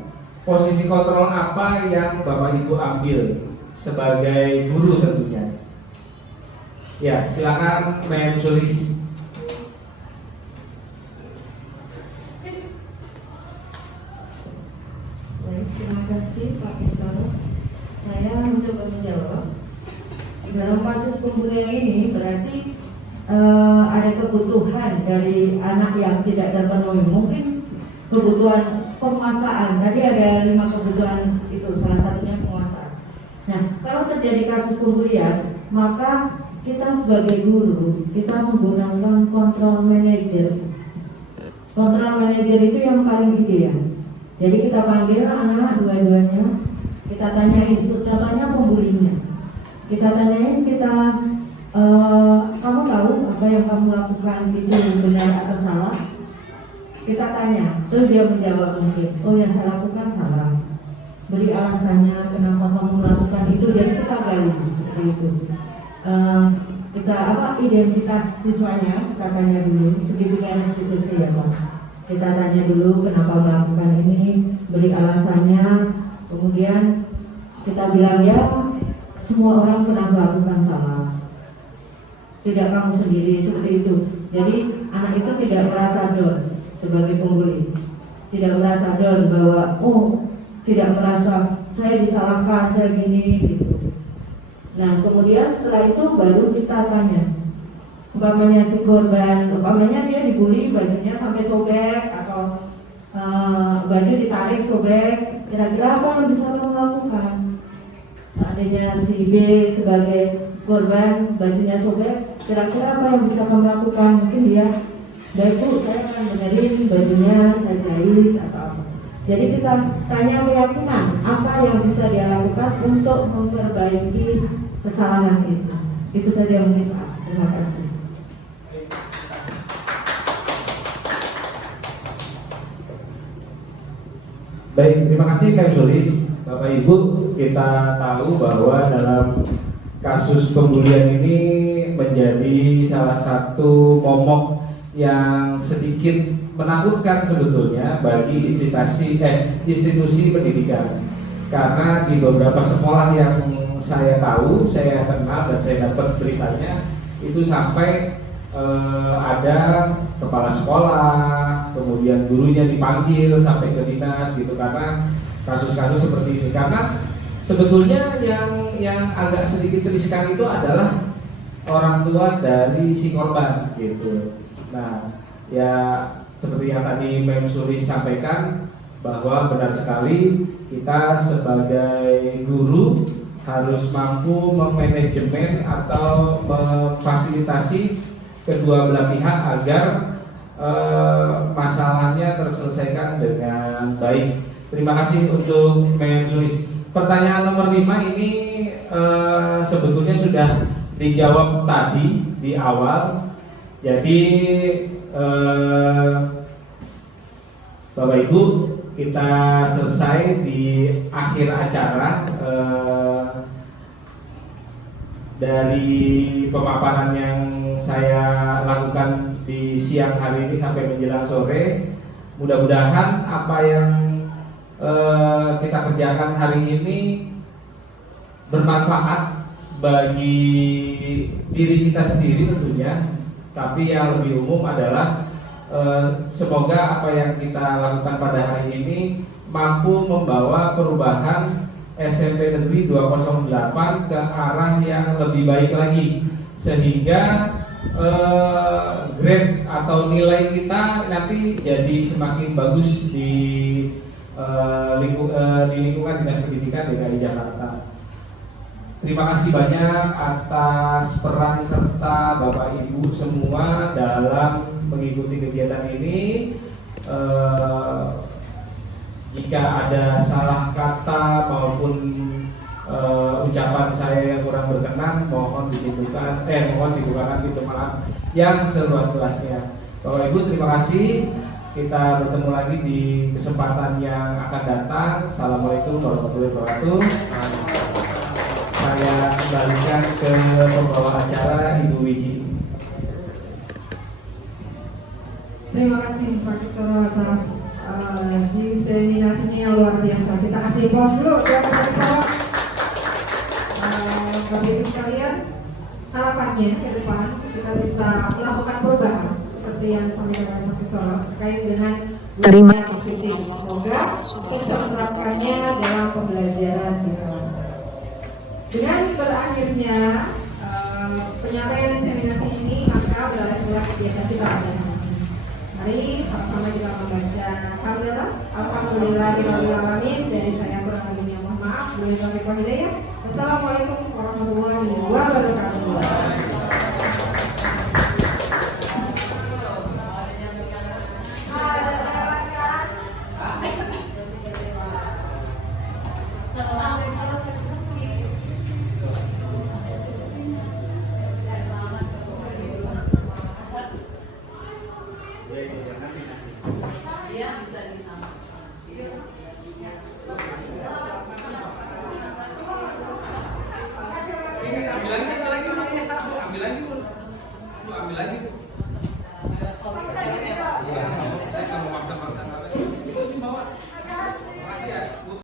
posisi kontrol apa yang Bapak Ibu ambil sebagai guru tentunya? Ya, silakan Mem Sulis. Terima kasih Pak Pistoro. Saya mencoba menjawab. Dalam kasus pembulian ini berarti ada kebutuhan dari anak yang tidak terpenuhi. Mungkin kebutuhan penguasaan. Tadi ada 5 kebutuhan itu, salah satunya penguasaan. Nah, kalau terjadi kasus pembulian, maka kita sebagai guru kita menggunakan kontrol manager. Kontrol manager itu yang paling ideal. Jadi kita panggil anak dua-duanya, kita tanyain contohnya pembulinya. Kita tanyain, kamu tahu apa yang kamu lakukan itu benar atau salah? Kita tanya, terus dia menjawab mungkin, oh yang saya lakukan salah. Beri alasannya kenapa kamu melakukan itu, jadi kita gali seperti itu. Kita identitas siswanya, kita tanya dulu, segitiga restitusi ya Pak. Kita tanya dulu kenapa melakukan ini, beri alasannya, kemudian kita bilang ya semua orang pernah melakukan salah, tidak kamu sendiri, seperti itu. Jadi anak itu tidak merasa down sebagai pembuli, tidak merasa down bahwa tidak merasa saya disalahkan, saya gini gitu. Nah kemudian setelah itu baru kita tanya, umpamanya si korban, umpamanya dia dibully, bajunya sampai sobek atau baju ditarik sobek, kira-kira apa yang bisa kamu lakukan? Adanya si B sebagai korban, bajunya sobek, kira-kira apa yang bisa kamu lakukan? Mungkin dia, baik Bu, saya akan benerin bajunya, saya jahit atau apa. Jadi kita tanya keyakinan apa yang bisa dia lakukan untuk memperbaiki kesalahan itu. Itu saja mungkin Pak. Terima kasih. Baik, terima kasih Kang Sulis. Bapak Ibu, kita tahu bahwa dalam kasus pembulian ini menjadi salah satu momok yang sedikit menakutkan sebetulnya bagi institusi pendidikan. Karena di beberapa sekolah yang saya tahu, saya kenal dan saya dapat beritanya, itu sampai ada kepala sekolah, kemudian gurunya dipanggil sampai ke dinas gitu, karena kasus-kasus seperti ini. Karena sebetulnya yang agak sedikit riskan itu adalah orang tua dari si korban gitu. Nah, Ya seperti yang tadi Mem Suri sampaikan, bahwa benar sekali kita sebagai guru harus mampu memanajemen atau memfasilitasi kedua belah pihak agar masalahnya terselesaikan dengan baik. Terima kasih untuk Mem Suri. Pertanyaan nomor 5 ini sebetulnya sudah dijawab tadi di awal. Jadi Bapak Ibu, kita selesai di akhir acara. Dari pemaparan yang saya lakukan di siang hari ini sampai menjelang sore, mudah-mudahan apa yang kita kerjakan hari ini bermanfaat bagi diri kita sendiri tentunya, tapi yang lebih umum adalah semoga apa yang kita lakukan pada hari ini mampu membawa perubahan SMP Negeri 208 ke arah yang lebih baik lagi, sehingga grade atau nilai kita nanti jadi semakin bagus di lingkungan Dinas Pendidikan DKI Jakarta. Terima kasih banyak atas peran serta Bapak Ibu semua dalam mengikuti kegiatan ini. Jika ada salah kata maupun ucapan saya yang kurang berkenan, mohon dibukakan pintu maaf yang seluas-luasnya. Bapak Ibu, terima kasih. Kita bertemu lagi di kesempatan yang akan datang. Assalamualaikum warahmatullahi wabarakatuh. Saya kembalikan ke pembawa acara, Ibu Wiji. Terima kasih Pak Kisoro atas diseminasinya yang luar biasa. Kita kasih aplaus dulu buat Pak Kisoro. Bapak Ibu sekalian, harapannya ke depan kita bisa melakukan perubahan seperti yang disampaikan oleh Pak Kisoro terkait dengan budaya positif. Semoga kita bisa menerapkannya dalam pembelajaran di kelas. Dengan berakhirnya penyampaian diseminasi ini, maka berakhir pula kegiatan kita pada hari ini. Mari sama-sama kita membaca Alhamdulillahirrahmanirrahim. Dari saya kurang lebihnya mohon maaf. Wassalamualaikum warahmatullahi wabarakatuh. Ambil lagi.